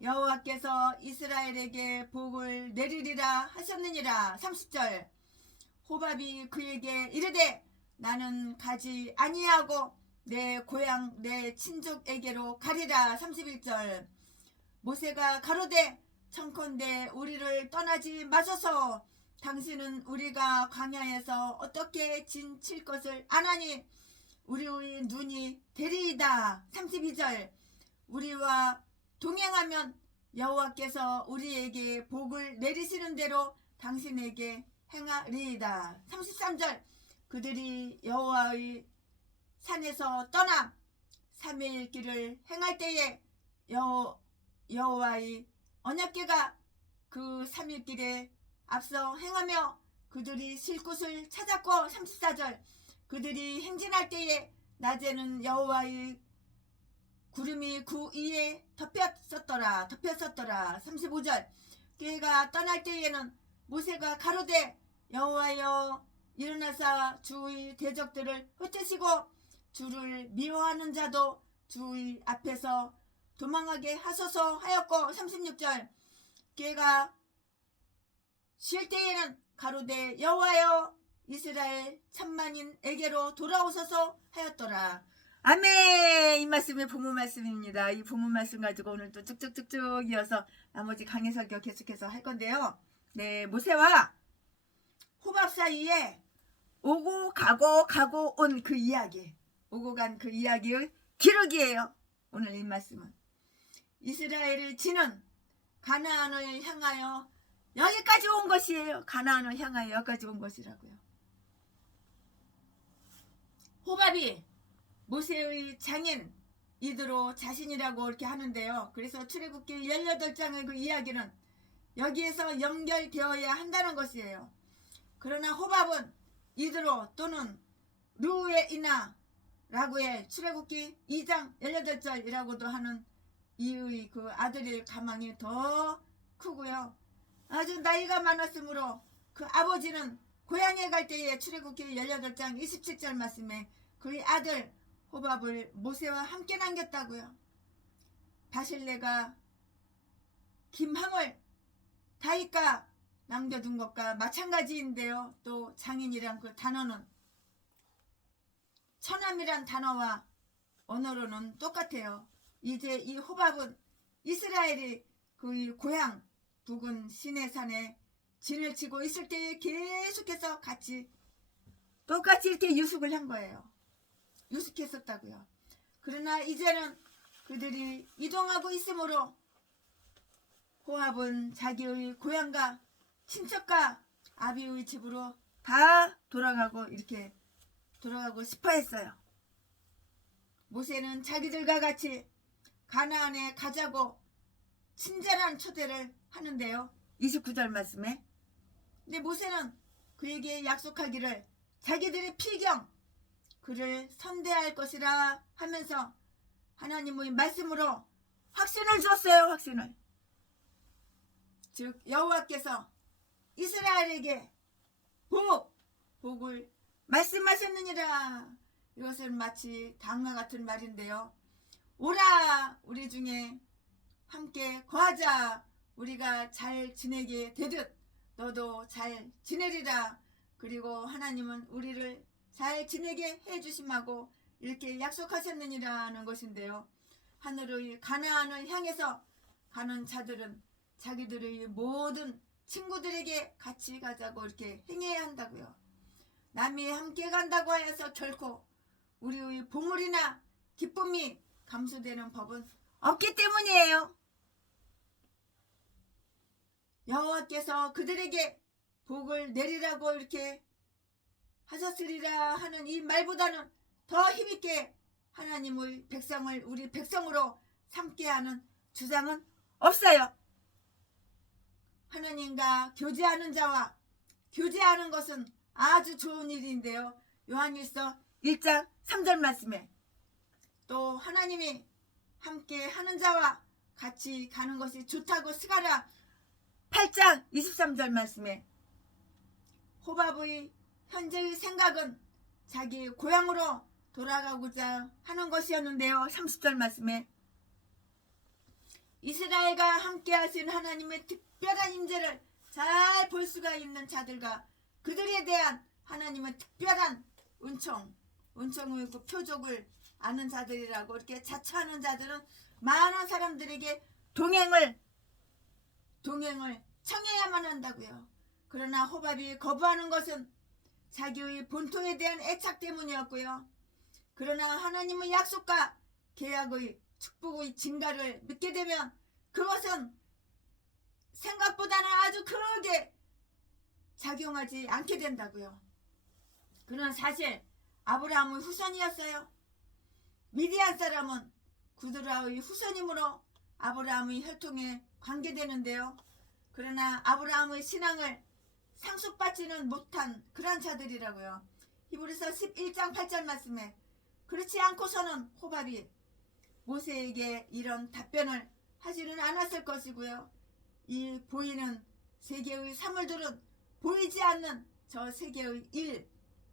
여호와께서 이스라엘에게 복을 내리리라 하셨느니라. 30절. 호밥이 그에게 이르되 나는 가지 아니하고 내 고향 내 친족에게로 가리라. 31절. 모세가 가로되 청컨대 우리를 떠나지 마소서. 당신은 우리가 광야에서 어떻게 진칠 것을 아나니 우리의 눈이 되리이다. 32절. 우리와 동행하면 여호와께서 우리에게 복을 내리시는 대로 당신에게 행하리이다. 33절. 그들이 여호와의 산에서 떠나 3일 길을 행할 때에 여호와의 언약궤가 그 3일 길에 앞서 행하며 그들이 쉴 곳을 찾았고 34절. 그들이 행진할 때에 낮에는 여호와의 구름이 그 위에 덮였었더라. 35절. 그가 떠날 때에는 모세가 가로되 여호와여 일어나사 주의 대적들을 흩으시고 주를 미워하는 자도 주의 앞에서 도망하게 하소서 하였고 36절. 그가 쉴 때에는 가로되 여호와여 이스라엘 천만인에게로 돌아오소서 하였더라. 아멘. 이 말씀이 본문 말씀입니다. 이 본문 말씀 가지고 오늘 또 쭉쭉쭉쭉 이어서 나머지 강해 설교 계속해서 할 건데요. 네, 모세와 호밥 사이에 오고 가고 온 그 이야기, 오고 간 그 이야기의 기록이에요. 오늘 이 말씀은 이스라엘을 지는 가나안을 향하여 여기까지 온 것이에요. 가나안을 향하여 여기까지 온 것이라고요. 호밥이 모세의 장인 이드로 자신이라고 이렇게 하는데요. 그래서 출애굽기 18장의 그 이야기는 여기에서 연결되어야 한다는 것이에요. 그러나 호밥은 이드로 또는 르우에이나 라고의 출애굽기 2장 18절이라고도 하는 이의 그 아들의 가망이 더 크고요. 아주 나이가 많았으므로 그 아버지는 고향에 갈 때에 출애굽기 18장 27절 말씀에 그의 아들 호밥을 모세와 함께 남겼다고요. 바실레가 김함을 다윗과 남겨둔 것과 마찬가지인데요. 또 장인이란 그 단어는 처남이란 단어와 언어로는 똑같아요. 이제 이 호밥은 이스라엘이 그의 고향 북은 시내산에 진을 치고 있을 때에 계속해서 똑같이 이렇게 유숙을 한 거예요. 유숙했었다고요. 그러나 이제는 그들이 이동하고 있으므로 호밥은 자기의 고향과 친척과 아비의 집으로 다 돌아가고 싶어 했어요. 모세는 자기들과 같이 가나안에 가자고 친절한 초대를 하는데요. 29절 말씀에. 근데 모세는 그에게 약속하기를 자기들의 필경 그를 선대할 것이라 하면서 하나님의 말씀으로 확신을 주었어요. 확신을. 즉 여호와께서 이스라엘에게 복을 말씀하셨느니라. 이것은 마치 다음과 같은 말인데요. 오라 우리 중에 함께 거하자. 우리가 잘 지내게 되듯 너도 잘 지내리라. 그리고 하나님은 우리를 잘 지내게 해주심하고 이렇게 약속하셨느니라는 것인데요. 하늘의 가나안을 향해서 가는 자들은 자기들의 모든 친구들에게 같이 가자고 이렇게 행해야 한다고요. 남이 함께 간다고 하여서 결코 우리의 보물이나 기쁨이 감소되는 법은 없기 때문이에요. 여호와께서 그들에게 복을 내리라고 이렇게 하셨으리라 하는 이 말보다는 더 힘있게 하나님의 백성을 우리 백성으로 삼게 하는 주장은 없어요. 하나님과 교제하는 자와 교제하는 것은 아주 좋은 일인데요. 요한일서 1장 3절 말씀에 또 하나님이 함께 하는 자와 같이 가는 것이 좋다고 스가랴 8장 16장 23절 말씀에 호밥의 현재의 생각은 자기 고향으로 돌아가고자 하는 것이었는데요. 30절 말씀에 이스라엘과 함께 하신 하나님의 특별한 임재를 잘 볼 수가 있는 자들과 그들에 대한 하나님의 특별한 은총의 그 표적을 아는 자들이라고 이렇게 자처하는 자들은 많은 사람들에게 동행을 청해야만 한다고요. 그러나 호밥이 거부하는 것은 자기의 본토에 대한 애착 때문이었고요. 그러나 하나님의 약속과 계약의 축복의 증가를 믿게 되면 그것은 생각보다는 아주 크게 작용하지 않게 된다고요. 그는 사실 아브라함의 후손이었어요. 미디안 사람은 구드라의 후손이므로 아브라함의 혈통에 관계되는데요. 그러나 아브라함의 신앙을 상속받지는 못한 그런 자들이라고요. 히브리서 11장 8절 말씀에 그렇지 않고서는 호밥이 모세에게 이런 답변을 하지는 않았을 것이고요. 이 보이는 세계의 사물들은 보이지 않는 저 세계의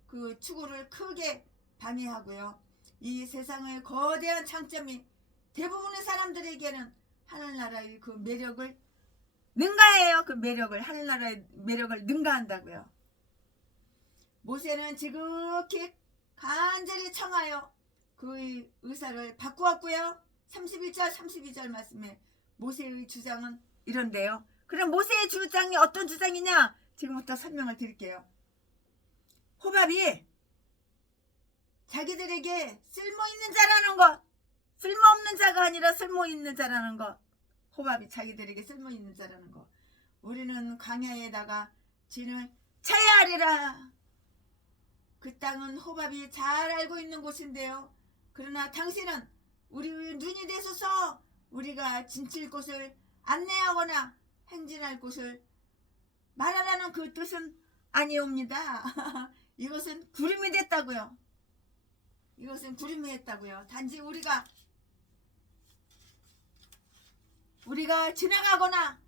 그 추구를 크게 방해하고요. 이 세상의 거대한 장점이 대부분의 사람들에게는 하늘나라의 그 매력을 능가해요. 그 매력을 하늘나라의 매력을 능가한다고요. 모세는 지극히 간절히 청하여 그의 의사를 바꾸었고요. 31절 32절 말씀에 모세의 주장은 이런데요. 그럼 모세의 주장이 어떤 주장이냐? 지금부터 설명을 드릴게요. 호밥이 자기들에게 쓸모있는 자라는 것, 쓸모없는 자가 아니라 쓸모있는 자라는 것, 호밥이 자기들에게 쓸모있는 자라는 것. 우리는 광야에다가 진을 쳐야 하리라. 그 땅은 호밥이 잘 알고 있는 곳인데요. 그러나 당신은 우리의 눈이 되소서 우리가 진칠 곳을 안내하거나 행진할 곳을 말하라는 그 뜻은 아니옵니다. 이것은 구름이 됐다고요. 이것은 구름이 했다고요. 단지 우리가 지나가거나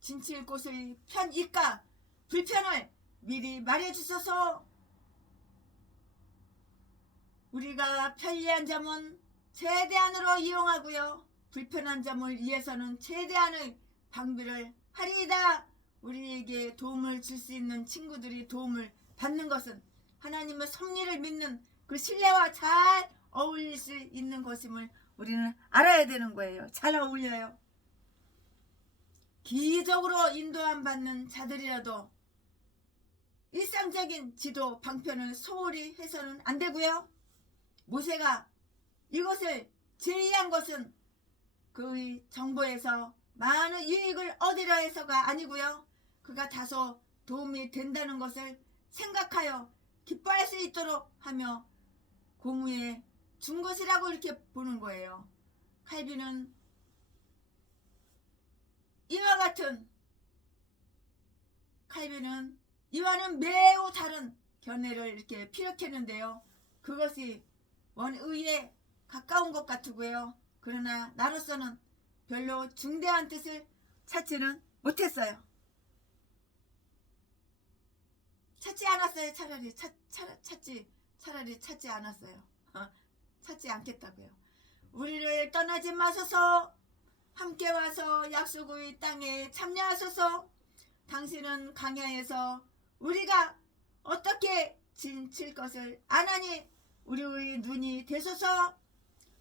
진칠 곳의 편익과 불편을 미리 말해주셔서 우리가 편리한 점은 최대한으로 이용하고요. 불편한 점을 위해서는 최대한의 방비를 하리이다. 우리에게 도움을 줄 수 있는 친구들이 도움을 받는 것은 하나님의 섭리를 믿는 그 신뢰와 잘 어울릴 수 있는 것임을 우리는 알아야 되는 거예요. 잘 어울려요. 기적으로 인도함 받는 자들이라도 일상적인 지도 방편을 소홀히 해서는 안 되고요. 모세가 이것을 제의한 것은 그의 정보에서 많은 유익을 얻으려 해서가 아니고요. 그가 다소 도움이 된다는 것을 생각하여 기뻐할 수 있도록 하며 고무에 준 것이라고 이렇게 보는 거예요. 칼빈은 이와는 매우 다른 견해를 이렇게 피력했는데요. 그것이 원의에 가까운 것 같고요. 그러나 나로서는 별로 중대한 뜻을 찾지는 못했어요. 찾지 않았어요. 차라리 찾지 않았어요. 찾지 않겠다고요. 우리를 떠나지 마소서. 함께 와서 약속의 땅에 참여하소서. 당신은 광야에서 우리가 어떻게 진칠 것을 아나니 우리의 눈이 되소서.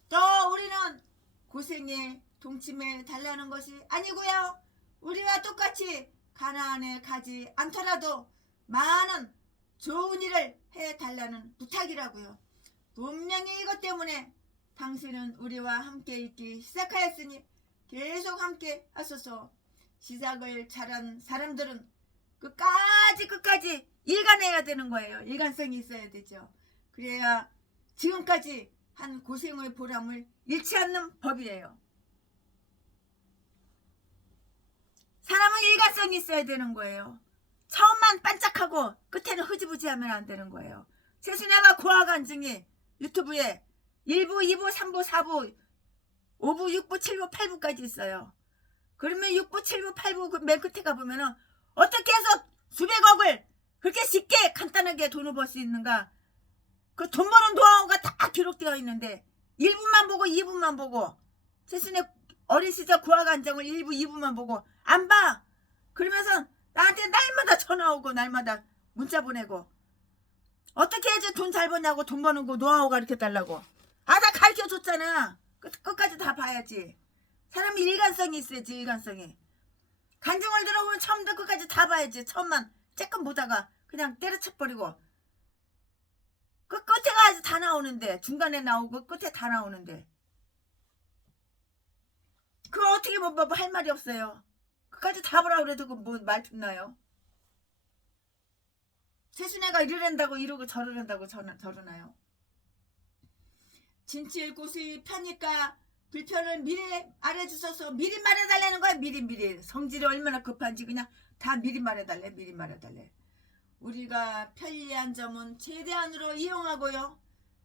또 우리는 고생에 동침해 달라는 것이 아니고요. 우리와 똑같이 가나안에 가지 않더라도 많은 좋은 일을 해달라는 부탁이라고요. 분명히 이것 때문에 당신은 우리와 함께 있기 시작하였으니 계속 함께 하소서. 시작을 잘한 사람들은 끝까지 일관해야 되는 거예요. 일관성이 있어야 되죠. 그래야 지금까지 한 고생의 보람을 잃지 않는 법이에요. 사람은 일관성이 있어야 되는 거예요. 처음만 반짝하고 끝에는 흐지부지하면 안 되는 거예요. 세순애가 고아간증이 유튜브에 1부, 2부, 3부, 4부, 5부, 6부, 7부, 8부까지 있어요. 그러면 6부, 7부, 8부 그 맨 끝에 가보면은 어떻게 해서 수백억을 그렇게 쉽게 간단하게 돈을 벌 수 있는가. 그 돈 버는 노하우가 다 기록되어 있는데 1부만 보고 2부만 보고 최순의 어린 시절 구화관장을 1부, 2부만 보고 안 봐. 그러면서 나한테 날마다 전화 오고 날마다 문자 보내고 어떻게 해야지 돈 잘 버냐고 돈 버는 거 노하우 가르쳐달라고. 아, 다 가르쳐줬잖아. 끝까지 다 봐야지. 사람이 일관성이 있어야지. 일관성이. 간증을 들어보면 처음부터 끝까지 다 봐야지. 처음만 쬐끔 보다가 그냥 때려쳐버리고 끝에 가야지 다 나오는데. 중간에 나오고 끝에 다 나오는데 그거 어떻게 뭐 할 말이 없어요. 끝까지 다 보라 그래도 뭐 말 듣나요? 최순애가 이러란다고 이러고 저러란다고 저러나요? 진실 고수의 편니까 불편을 미리 알아주셔서 미리 말해달라는 거야. 미리 성질이 얼마나 급한지 그냥 다 미리 말해달래. 미리 말해달래. 우리가 편리한 점은 최대한으로 이용하고요,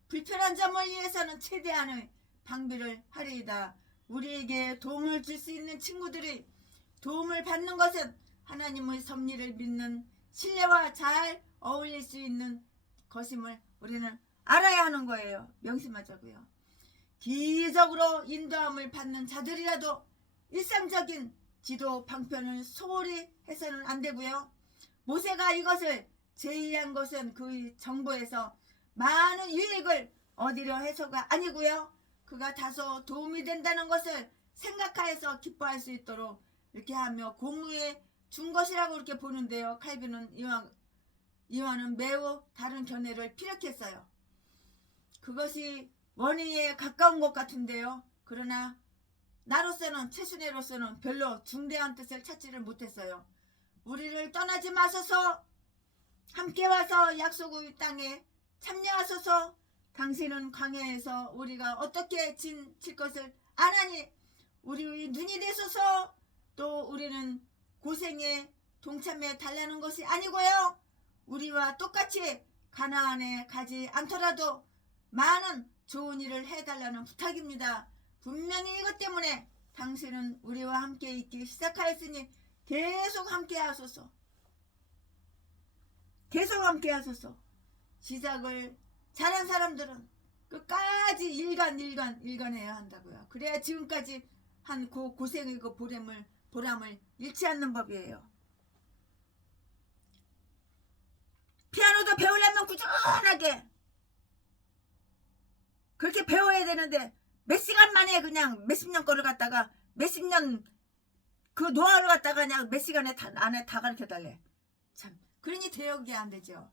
불편한 점을 위해서는 최대한의 방비를 하리이다. 우리에게 도움을 줄 수 있는 친구들이 도움을 받는 것은 하나님의 섭리를 믿는 신뢰와 잘 어울릴 수 있는 것임을 우리는 알아야 하는 거예요. 명심하자고요. 기적으로 인도함을 받는 자들이라도 일상적인 지도 방편을 소홀히 해서는 안 되고요. 모세가 이것을 제의한 것은 그 정보에서 많은 유익을 얻으려 해서가 아니고요. 그가 다소 도움이 된다는 것을 생각하여서 기뻐할 수 있도록 이렇게 하며 공의에 준 것이라고 이렇게 보는데요. 칼빈은 이와는 매우 다른 견해를 피력했어요. 그것이 원의에 가까운 것 같은데요. 그러나 나로서는, 최순애로서는 별로 중대한 뜻을 찾지를 못했어요. 우리를 떠나지 마소서, 함께 와서 약속의 땅에 참여하소서. 당신은 광야에서 우리가 어떻게 칠 것을 아나니 우리의 눈이 되소서. 또 우리는 고생에 동참해 달라는 것이 아니고요, 우리와 똑같이 가나안에 가지 않더라도 많은 좋은 일을 해달라는 부탁입니다. 분명히 이것 때문에 당신은 우리와 함께 있기 시작하였으니 계속 함께 하소서. 계속 함께 하소서. 시작을 잘한 사람들은 끝까지 일관해야 한다고요. 그래야 지금까지 한 고생의 그 보람을 잃지 않는 법이에요. 피아노도 배우려면 꾸준하게 그렇게 배워야 되는데 몇 시간 만에 그냥 몇십 년 거를 갖다가 몇십 년 그 노하우를 갖다가 그냥 몇 시간 안에 다 가르쳐달래. 참, 그러니 대역이 안 되죠.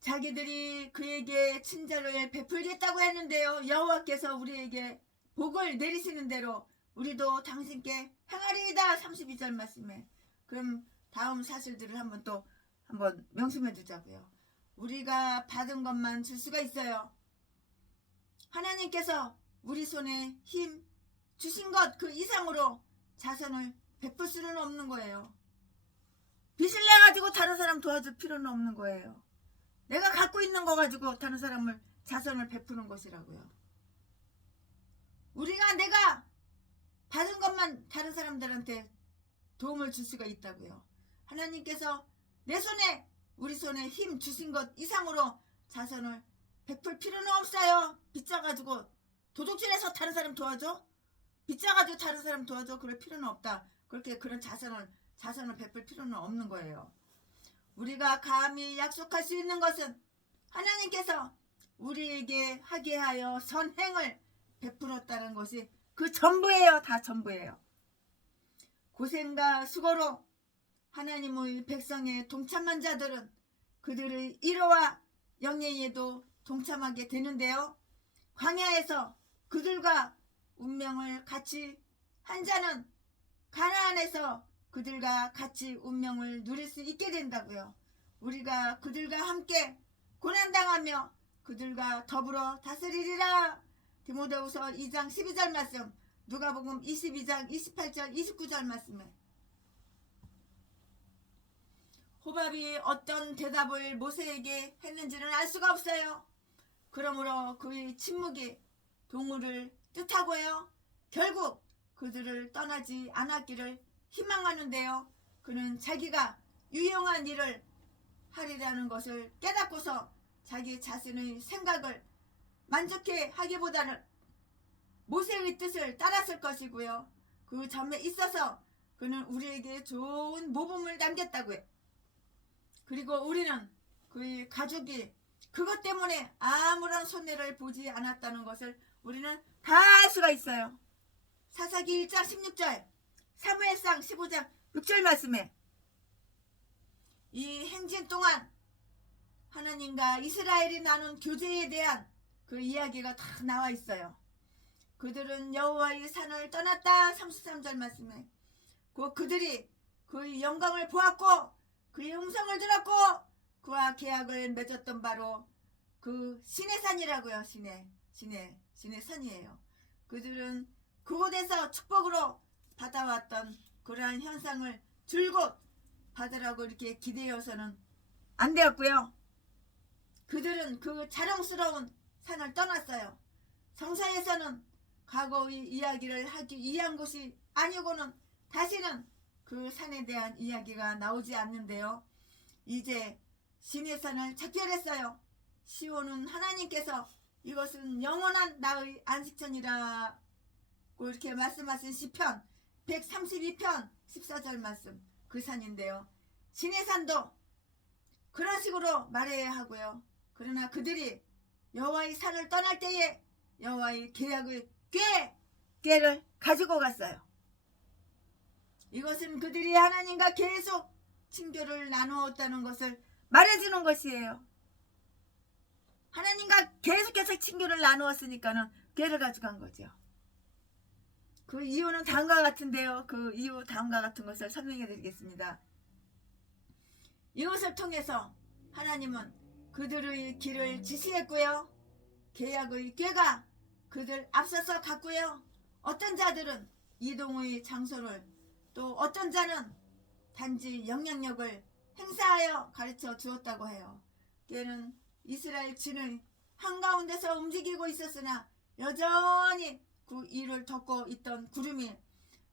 자기들이 그에게 친절을 베풀겠다고 했는데요, 여호와께서 우리에게 복을 내리시는 대로 우리도 당신께 행하리이다. 32절 말씀에. 그럼 다음 사실들을 한번 명심해 두자고요. 우리가 받은 것만 줄 수가 있어요. 하나님께서 우리 손에 힘 주신 것 그 이상으로 자선을 베풀 수는 없는 거예요. 빚을 내가지고 다른 사람 도와줄 필요는 없는 거예요. 내가 갖고 있는 거 가지고 다른 사람을 자선을 베푸는 것이라고요. 내가 받은 것만 다른 사람들한테 도움을 줄 수가 있다고요. 하나님께서 우리 손에 힘 주신 것 이상으로 자선을 베풀 필요는 없어요. 빚져가지고 도둑질해서 다른 사람 도와줘? 빚져가지고 다른 사람 도와줘? 그럴 필요는 없다. 그렇게 그런 자선을 베풀 필요는 없는 거예요. 우리가 감히 약속할 수 있는 것은 하나님께서 우리에게 하게 하여 선행을 베풀었다는 것이 그 전부예요. 다 전부예요. 고생과 수고로 하나님의 백성에 동참한 자들은 그들의 일호와 영예에도 동참하게 되는데요. 광야에서 그들과 운명을 같이 한 자는 가나안에서 그들과 같이 운명을 누릴 수 있게 된다고요. 우리가 그들과 함께 고난당하며 그들과 더불어 다스리리라. 디모데후서 2장 12절 말씀, 누가복음 22장 28절 29절 말씀에. 호밥이 어떤 대답을 모세에게 했는지는 알 수가 없어요. 그러므로 그의 침묵이 동물을 뜻하고요, 결국 그들을 떠나지 않았기를 희망하는데요. 그는 자기가 유용한 일을 하리라는 것을 깨닫고서 자기 자신의 생각을 만족해 하기보다는 모세의 뜻을 따랐을 것이고요. 그 점에 있어서 그는 우리에게 좋은 모범을 남겼다고요. 그리고 우리는 그의 가족이 그것 때문에 아무런 손해를 보지 않았다는 것을 우리는 다 알 수가 있어요. 사사기 1장 16절, 사무엘상 15장 6절 말씀에 이 행진 동안 하나님과 이스라엘이 나눈 교제에 대한 그 이야기가 다 나와 있어요. 그들은 여호와의 산을 떠났다. 33절 말씀에 그들이 그의 영광을 보았고 그의 음성을 들었고 그와 계약을 맺었던 바로 그 시내산이라고요. 시내산이에요. 그들은 그곳에서 축복으로 받아왔던 그러한 현상을 줄곧 받으라고 이렇게 기대어서는 안 되었고요. 그들은 그 자랑스러운 산을 떠났어요. 성사에서는 과거의 이야기를 하기 위한 곳이 아니고는 다시는 그 산에 대한 이야기가 나오지 않는데요. 이제 시내산을 작별했어요. 시온은 하나님께서 이것은 영원한 나의 안식처니라고 이렇게 말씀하신 시편 132편 14절 말씀, 그 산인데요. 시내산도 그런 식으로 말해야 하고요. 그러나 그들이 여호와의 산을 떠날 때에 여호와의 계약의 꾀를 가지고 갔어요. 이것은 그들이 하나님과 계속 친교를 나누었다는 것을 말해주는 것이에요. 하나님과 계속해서 친교를 나누었으니까는 꾀를 가져간 거죠. 그 이유는 다음과 같은데요. 그 이유 다음과 같은 것을 설명해 드리겠습니다. 이것을 통해서 하나님은 그들의 길을 지시했고요. 계약의 꾀가 그들 앞서서 갔고요. 어떤 자들은 이동의 장소를, 또 어떤 자는 단지 영향력을 행사하여 가르쳐 주었다고 해요. 꾀는 이스라엘 진의 한가운데서 움직이고 있었으나 여전히 그 이를 덮고 있던 구름이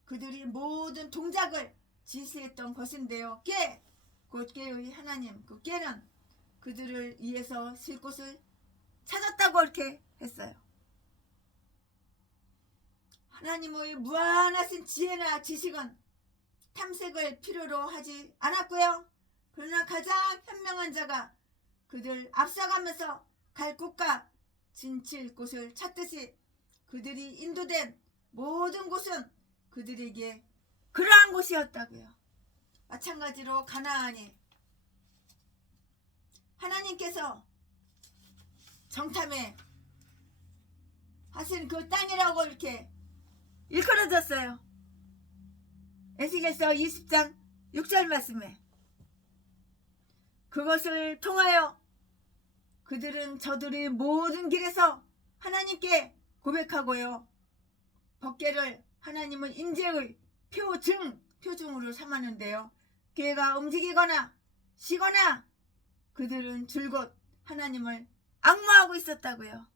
그들이 모든 동작을 지시했던 것인데요. 꾀, 곧 꾀의 하나님, 그 꾀는 그들을 위해서 쉴 곳을 찾았다고 이렇게 했어요. 하나님의 무한하신 지혜나 지식은 탐색을 필요로 하지 않았고요. 그러나 가장 현명한 자가 그들 앞서가면서 갈 곳과 진칠 곳을 찾듯이 그들이 인도된 모든 곳은 그들에게 그러한 곳이었다고요. 마찬가지로 가나안이 하나님께서 정탐에 하신 그 땅이라고 이렇게 일컬어졌어요. 에스겔서 20장 6절 말씀에 그것을 통하여 그들은 저들의 모든 길에서 하나님께 고백하고요. 법궤를 하나님은 인재의 표중으로 삼았는데요. 궤가 움직이거나 쉬거나 그들은 줄곧 하나님을 앙모하고 있었다고요.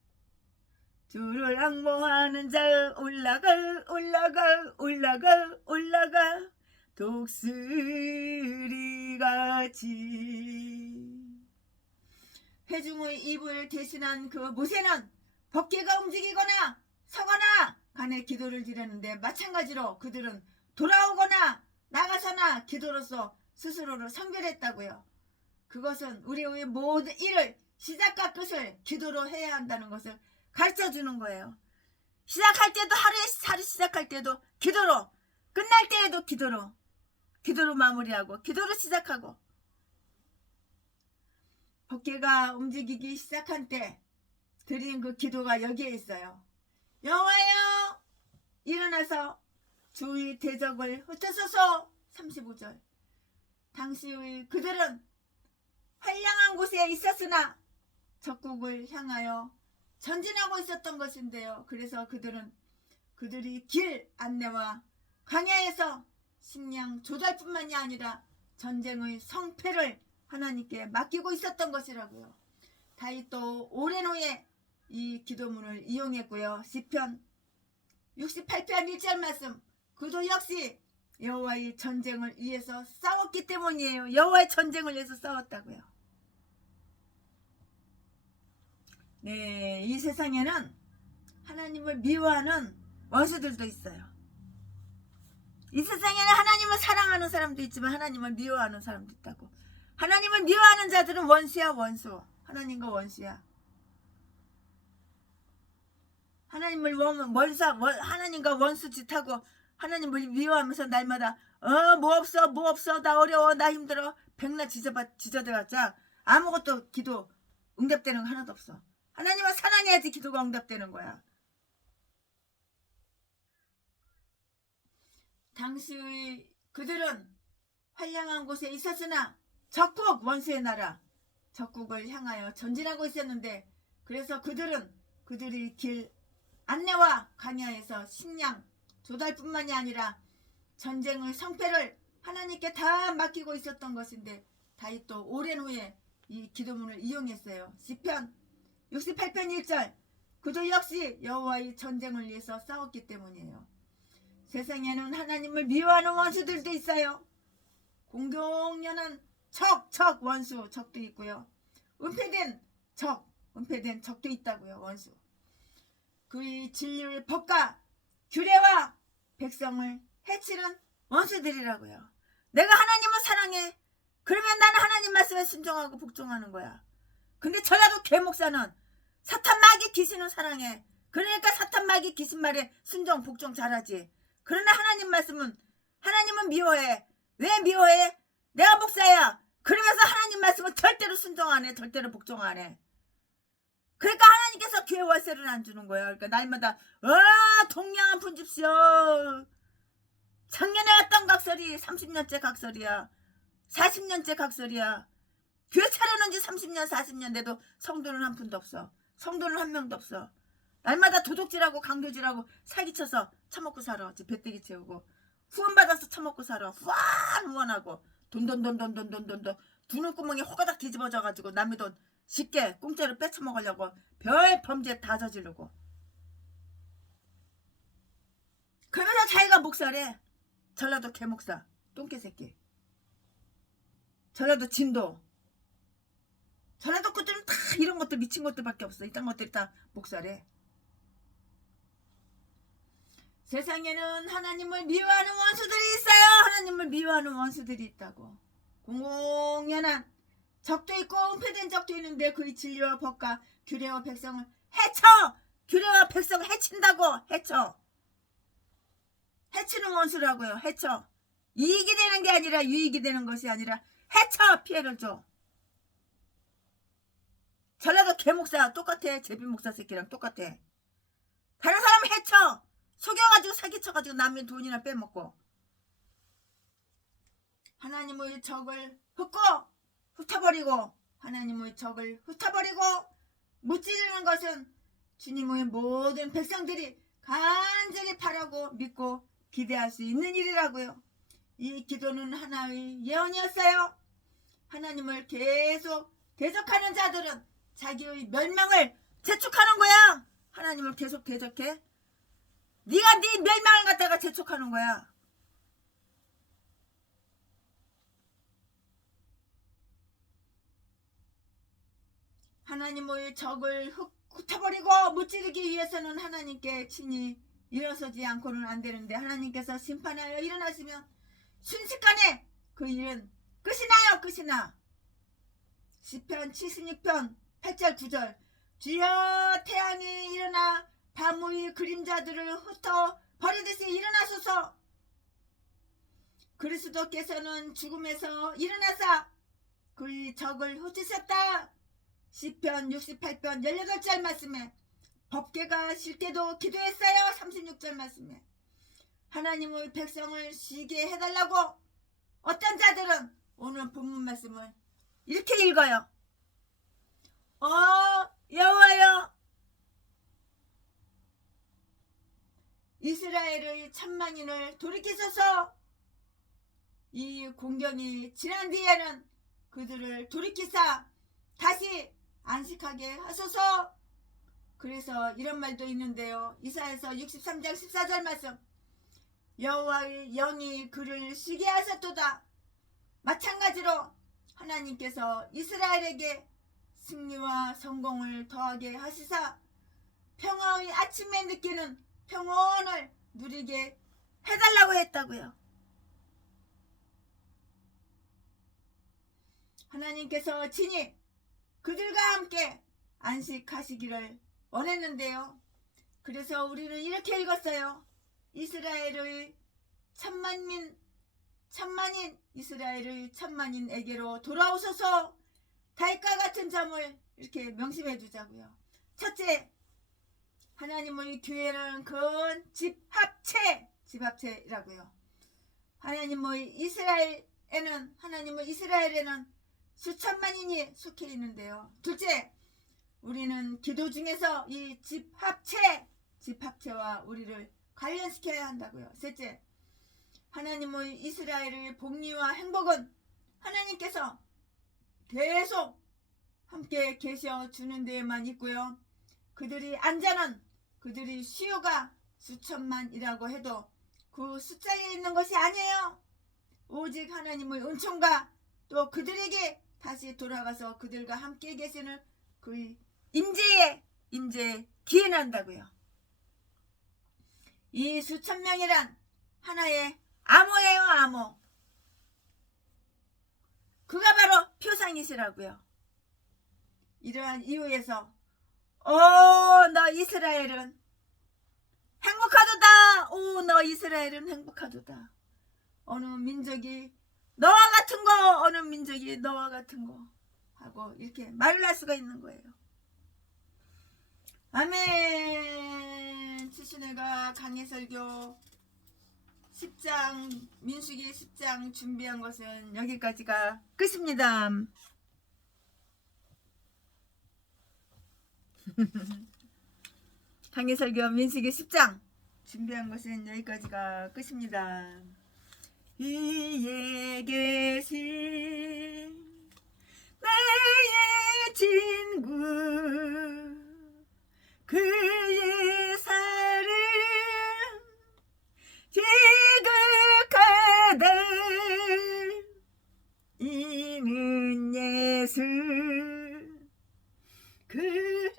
주를 앙모하는 자 올라가 독수리같이. 회중의 입을 대신한 그 모세는 법궤가 움직이거나 서거나 간에 기도를 드렸는데 마찬가지로 그들은 돌아오거나 나가서나 기도로서 스스로를 성별했다고요. 그것은 우리의 모든 일을 시작과 끝을 기도로 해야 한다는 것을 가르쳐주는 거예요. 시작할 때도 하루 시작할 때도 기도로, 끝날 때에도 기도로 마무리하고 기도로 시작하고. 법궤가 움직이기 시작한 때 드린 그 기도가 여기에 있어요. 여호와여 일어나서 주의 대적을 흩으소서. 35절. 당시의 그들은 한량한 곳에 있었으나 적국을 향하여 전진하고 있었던 것인데요. 그래서 그들이 길 안내와 광야에서 식량 조달뿐만이 아니라 전쟁의 성패를 하나님께 맡기고 있었던 것이라고요. 다윗도 오랜 후에 이 기도문을 이용했고요. 시편 68편 1절 말씀. 그도 역시 여호와의 전쟁을 위해서 싸웠기 때문이에요. 여호와의 전쟁을 위해서 싸웠다고요. 네, 이 세상에는 하나님을 미워하는 원수들도 있어요. 이 세상에는 하나님을 사랑하는 사람도 있지만 하나님을 미워하는 사람도 있다고. 하나님을 미워하는 자들은 원수야, 원수. 하나님과 원수야. 하나님과 원수 짓하고 하나님을 미워하면서 날마다 뭐 없어 나 어려워 나 힘들어 백날 지저대봤자 아무것도 기도 응답되는 거 하나도 없어. 하나님을 사랑해야지 기도가 응답되는 거야. 당시 그들은 환량한 곳에 있었으나 적국 원수의 나라 적국을 향하여 전진하고 있었는데, 그래서 그들의 길 안내와 광야에서 식량 조달뿐만이 아니라 전쟁의 성패를 하나님께 다 맡기고 있었던 것인데, 다윗도 오랜 후에 이 기도문을 이용했어요. 시편 68편 1절. 그도 역시 여호와의 전쟁을 위해서 싸웠기 때문이에요. 세상에는 하나님을 미워하는 원수들도 있어요. 공경연한 원수 적도 있고요. 은폐된 적도 있다고요. 원수. 그의 진리를 벗가 규례와 백성을 해치는 원수들이라고요. 내가 하나님을 사랑해. 그러면 나는 하나님 말씀에 순종하고 복종하는 거야. 근데 전라도 개목사는 사탄 마귀 귀신을 사랑해. 그러니까 사탄 마귀 귀신 말에 순종 복종 잘하지. 그러나 하나님은 미워해. 왜 미워해? 내가 목사야. 그러면서 하나님 말씀은 절대로 순종 안 해. 절대로 복종 안 해. 그러니까 하나님께서 교회 월세를 안 주는 거야. 그러니까 날마다 동양 한 푼 줍시오. 작년에 왔던 각설이 30년째 각설이야. 40년째 각설이야. 교회 차려놓은 지 30년 40년 돼도 성도는 한 푼도 없어. 성도는 한 명도 없어. 날마다 도둑질하고 강도질하고 사기쳐서 처먹고 살아. 배때기 채우고 후원받아서 처먹고 살아. 후원하고 돈 두 눈구멍에 호가닥 뒤집어져가지고 남의 돈 쉽게 공짜로 뺏어먹으려고 별 범죄 다 저지르고. 그러면서 자기가 목사래. 전라도 개목사 똥개새끼. 전라도 진도. 전라도 것들은 다 이런 것들 미친 것들밖에 없어. 이딴 것들이 다 목사래. 세상에는 하나님을 미워하는 원수들이 있어요. 하나님을 미워하는 원수들이 있다고. 공공연한 적도 있고 은폐된 적도 있는데 그의 진리와 법과 규례와 백성을 해쳐. 규례와 백성을 해친다고. 해치는 원수라고요. 해쳐. 이익이 되는 게 아니라 유익이 되는 것이 아니라 해쳐. 피해를 줘. 전라도 개목사 똑같아. 제비목사 새끼랑 똑같아. 다른 사람 해쳐. 속여가지고 사기쳐가지고 남의 돈이나 빼먹고. 하나님의 적을 흩어버리고 하나님의 적을 흩어버리고 무찌르는 것은 주님의 모든 백성들이 간절히 바라고 믿고 기대할 수 있는 일이라고요. 이 기도는 하나의 예언이었어요. 하나님을 계속 대적하는 자들은 자기의 멸망을 재촉하는 거야. 하나님을 계속 대적해. 네가 네 멸망을 갖다가 재촉하는 거야. 하나님의 적을 흩어버리고 무찌르기 위해서는 하나님께 친히 일어서지 않고는 안 되는데, 하나님께서 심판하여 일어나시면 순식간에 그 일은 끝이 나요. 끝이 나. 시편 76편 8절 9절. 주여 태양이 일어나 밤의 그림자들을 흩어 버리듯이 일어나소서. 그리스도께서는 죽음에서 일어나사 그의 적을 흩으셨다. 시편 68편 18절 말씀에 법궤가 실게도 기도했어요. 36절 말씀에 하나님의 백성을 쉬게 해달라고. 어떤 자들은 오늘 본문 말씀을 이렇게 읽어요. 여호와여, 이스라엘의 천만인을 돌이키소서. 이 공경이 지난 뒤에는 그들을 돌이키사 다시 안식하게 하소서. 그래서 이런 말도 있는데요. 이사야서 63장 14절 말씀. 여호와의 영이 그를 쉬게 하셨도다. 마찬가지로 하나님께서 이스라엘에게 승리와 성공을 더하게 하시사 평화의 아침에 느끼는 평온을 누리게 해달라고 했다고요. 하나님께서 친히 그들과 함께 안식하시기를 원했는데요. 그래서 우리는 이렇게 읽었어요. 이스라엘의 천만인 이스라엘의 천만인에게로 돌아오소서. 달과 같은 점을 이렇게 명심해 두자고요. 첫째, 하나님의 교회는 큰 집합체이라고요. 하나님의 이스라엘에는 수천만인이 속해 있는데요. 둘째, 우리는 기도 중에서 이 집합체와 우리를 관련시켜야 한다고요. 셋째, 하나님의 이스라엘의 복리와 행복은 하나님께서 계속 함께 계셔 주는 데에만 있고요. 그들이 안전한 그들이 수요가 수천만이라고 해도 그 숫자에 있는 것이 아니에요. 오직 하나님의 은총과 또 그들에게 다시 돌아가서 그들과 함께 계시는 그 임재에 기인한다고요. 이 수천 명이란 하나의 암호예요. 암호. 그가 바로 표상이시라고요. 이러한 이유에서 너 이스라엘은 행복하도다. 너 이스라엘은 행복하도다. 어느 민족이 너와 같은 거, 어느 민족이 너와 같은 거 하고 이렇게 말을 할 수가 있는 거예요. 아멘. 치신애가 강해설교 10장 민수기 10장 준비한 것은 여기까지가 끝입니다. 강해설교 민수기 10장 준비한 것은 여기까지가 끝입니다. 위에 계신 나의 친구 그의 살은 지극하다. 이는 예수 그리스도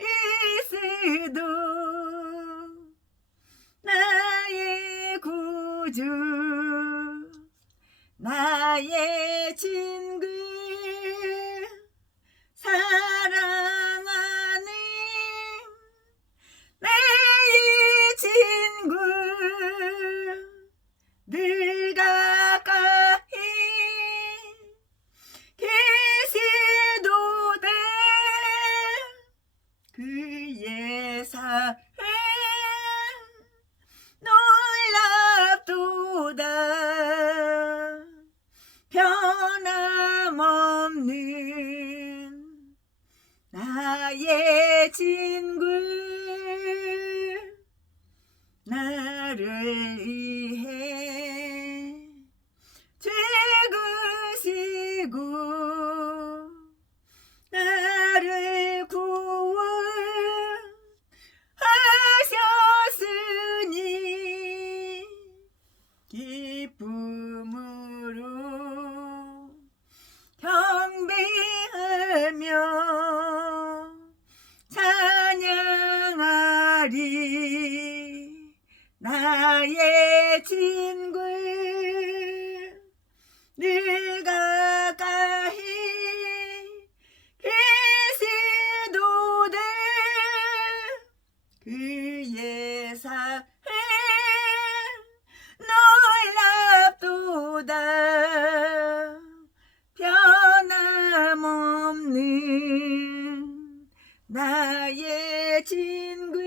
나의 구주 나의 친구 사랑하는 나의 친구 늘 가까이 계시도다. 그의 사랑 놀랍도다. 변함없는 나의 친구 나를 위해 죽으시고 나를 구원하셨으니 기쁨으로 경배하며 찬양하리. 나의 친구 늘 가까이 계시도다. 그의 사랑 놀랍도다. 변함없는 나의 친구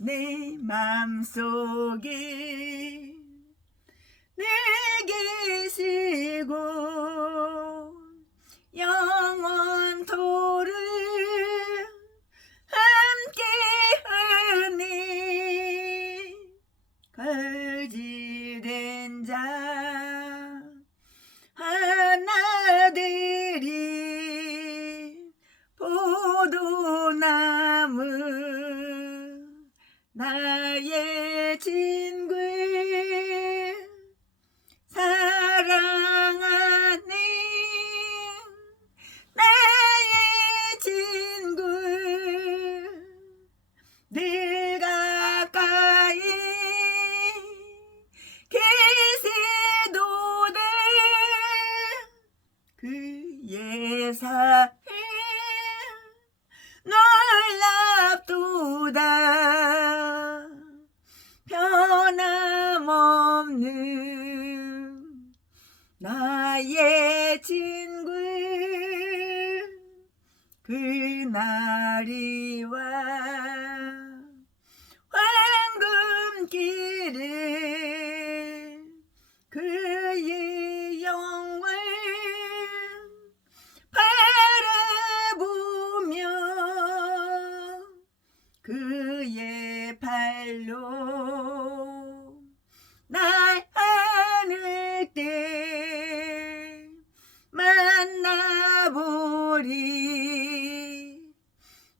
내 맘속에 늘 계시고 영원토록 함께하네. 거짓된 자 하나들이 포도나무를 사랑 놀랍도다 변함없는 나의 친구 그날이와 황금길을 그의 영광 바라보며 그의 발로 날 하늘 때 만나보리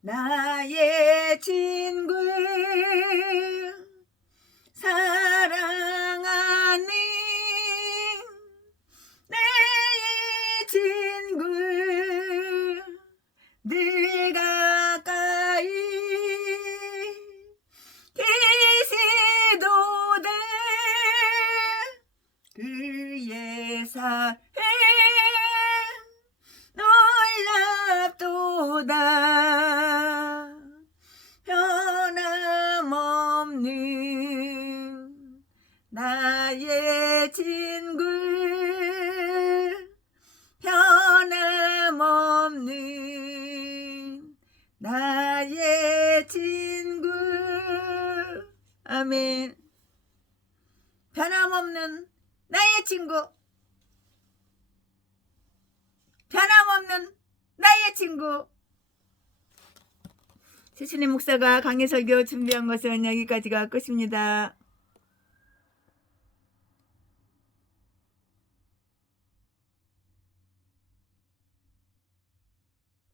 나의 친구 사랑하는 내 친구 늘 가까이 계시도다 그의 사랑 놀랍도다 변함없는 나의 친구 변함없는 나의 친구 아멘. 변함없는 나의 친구 변함없는 나의 친구. 최신의 목사가 강해 설교 준비한 것은 여기까지가 끝입니다.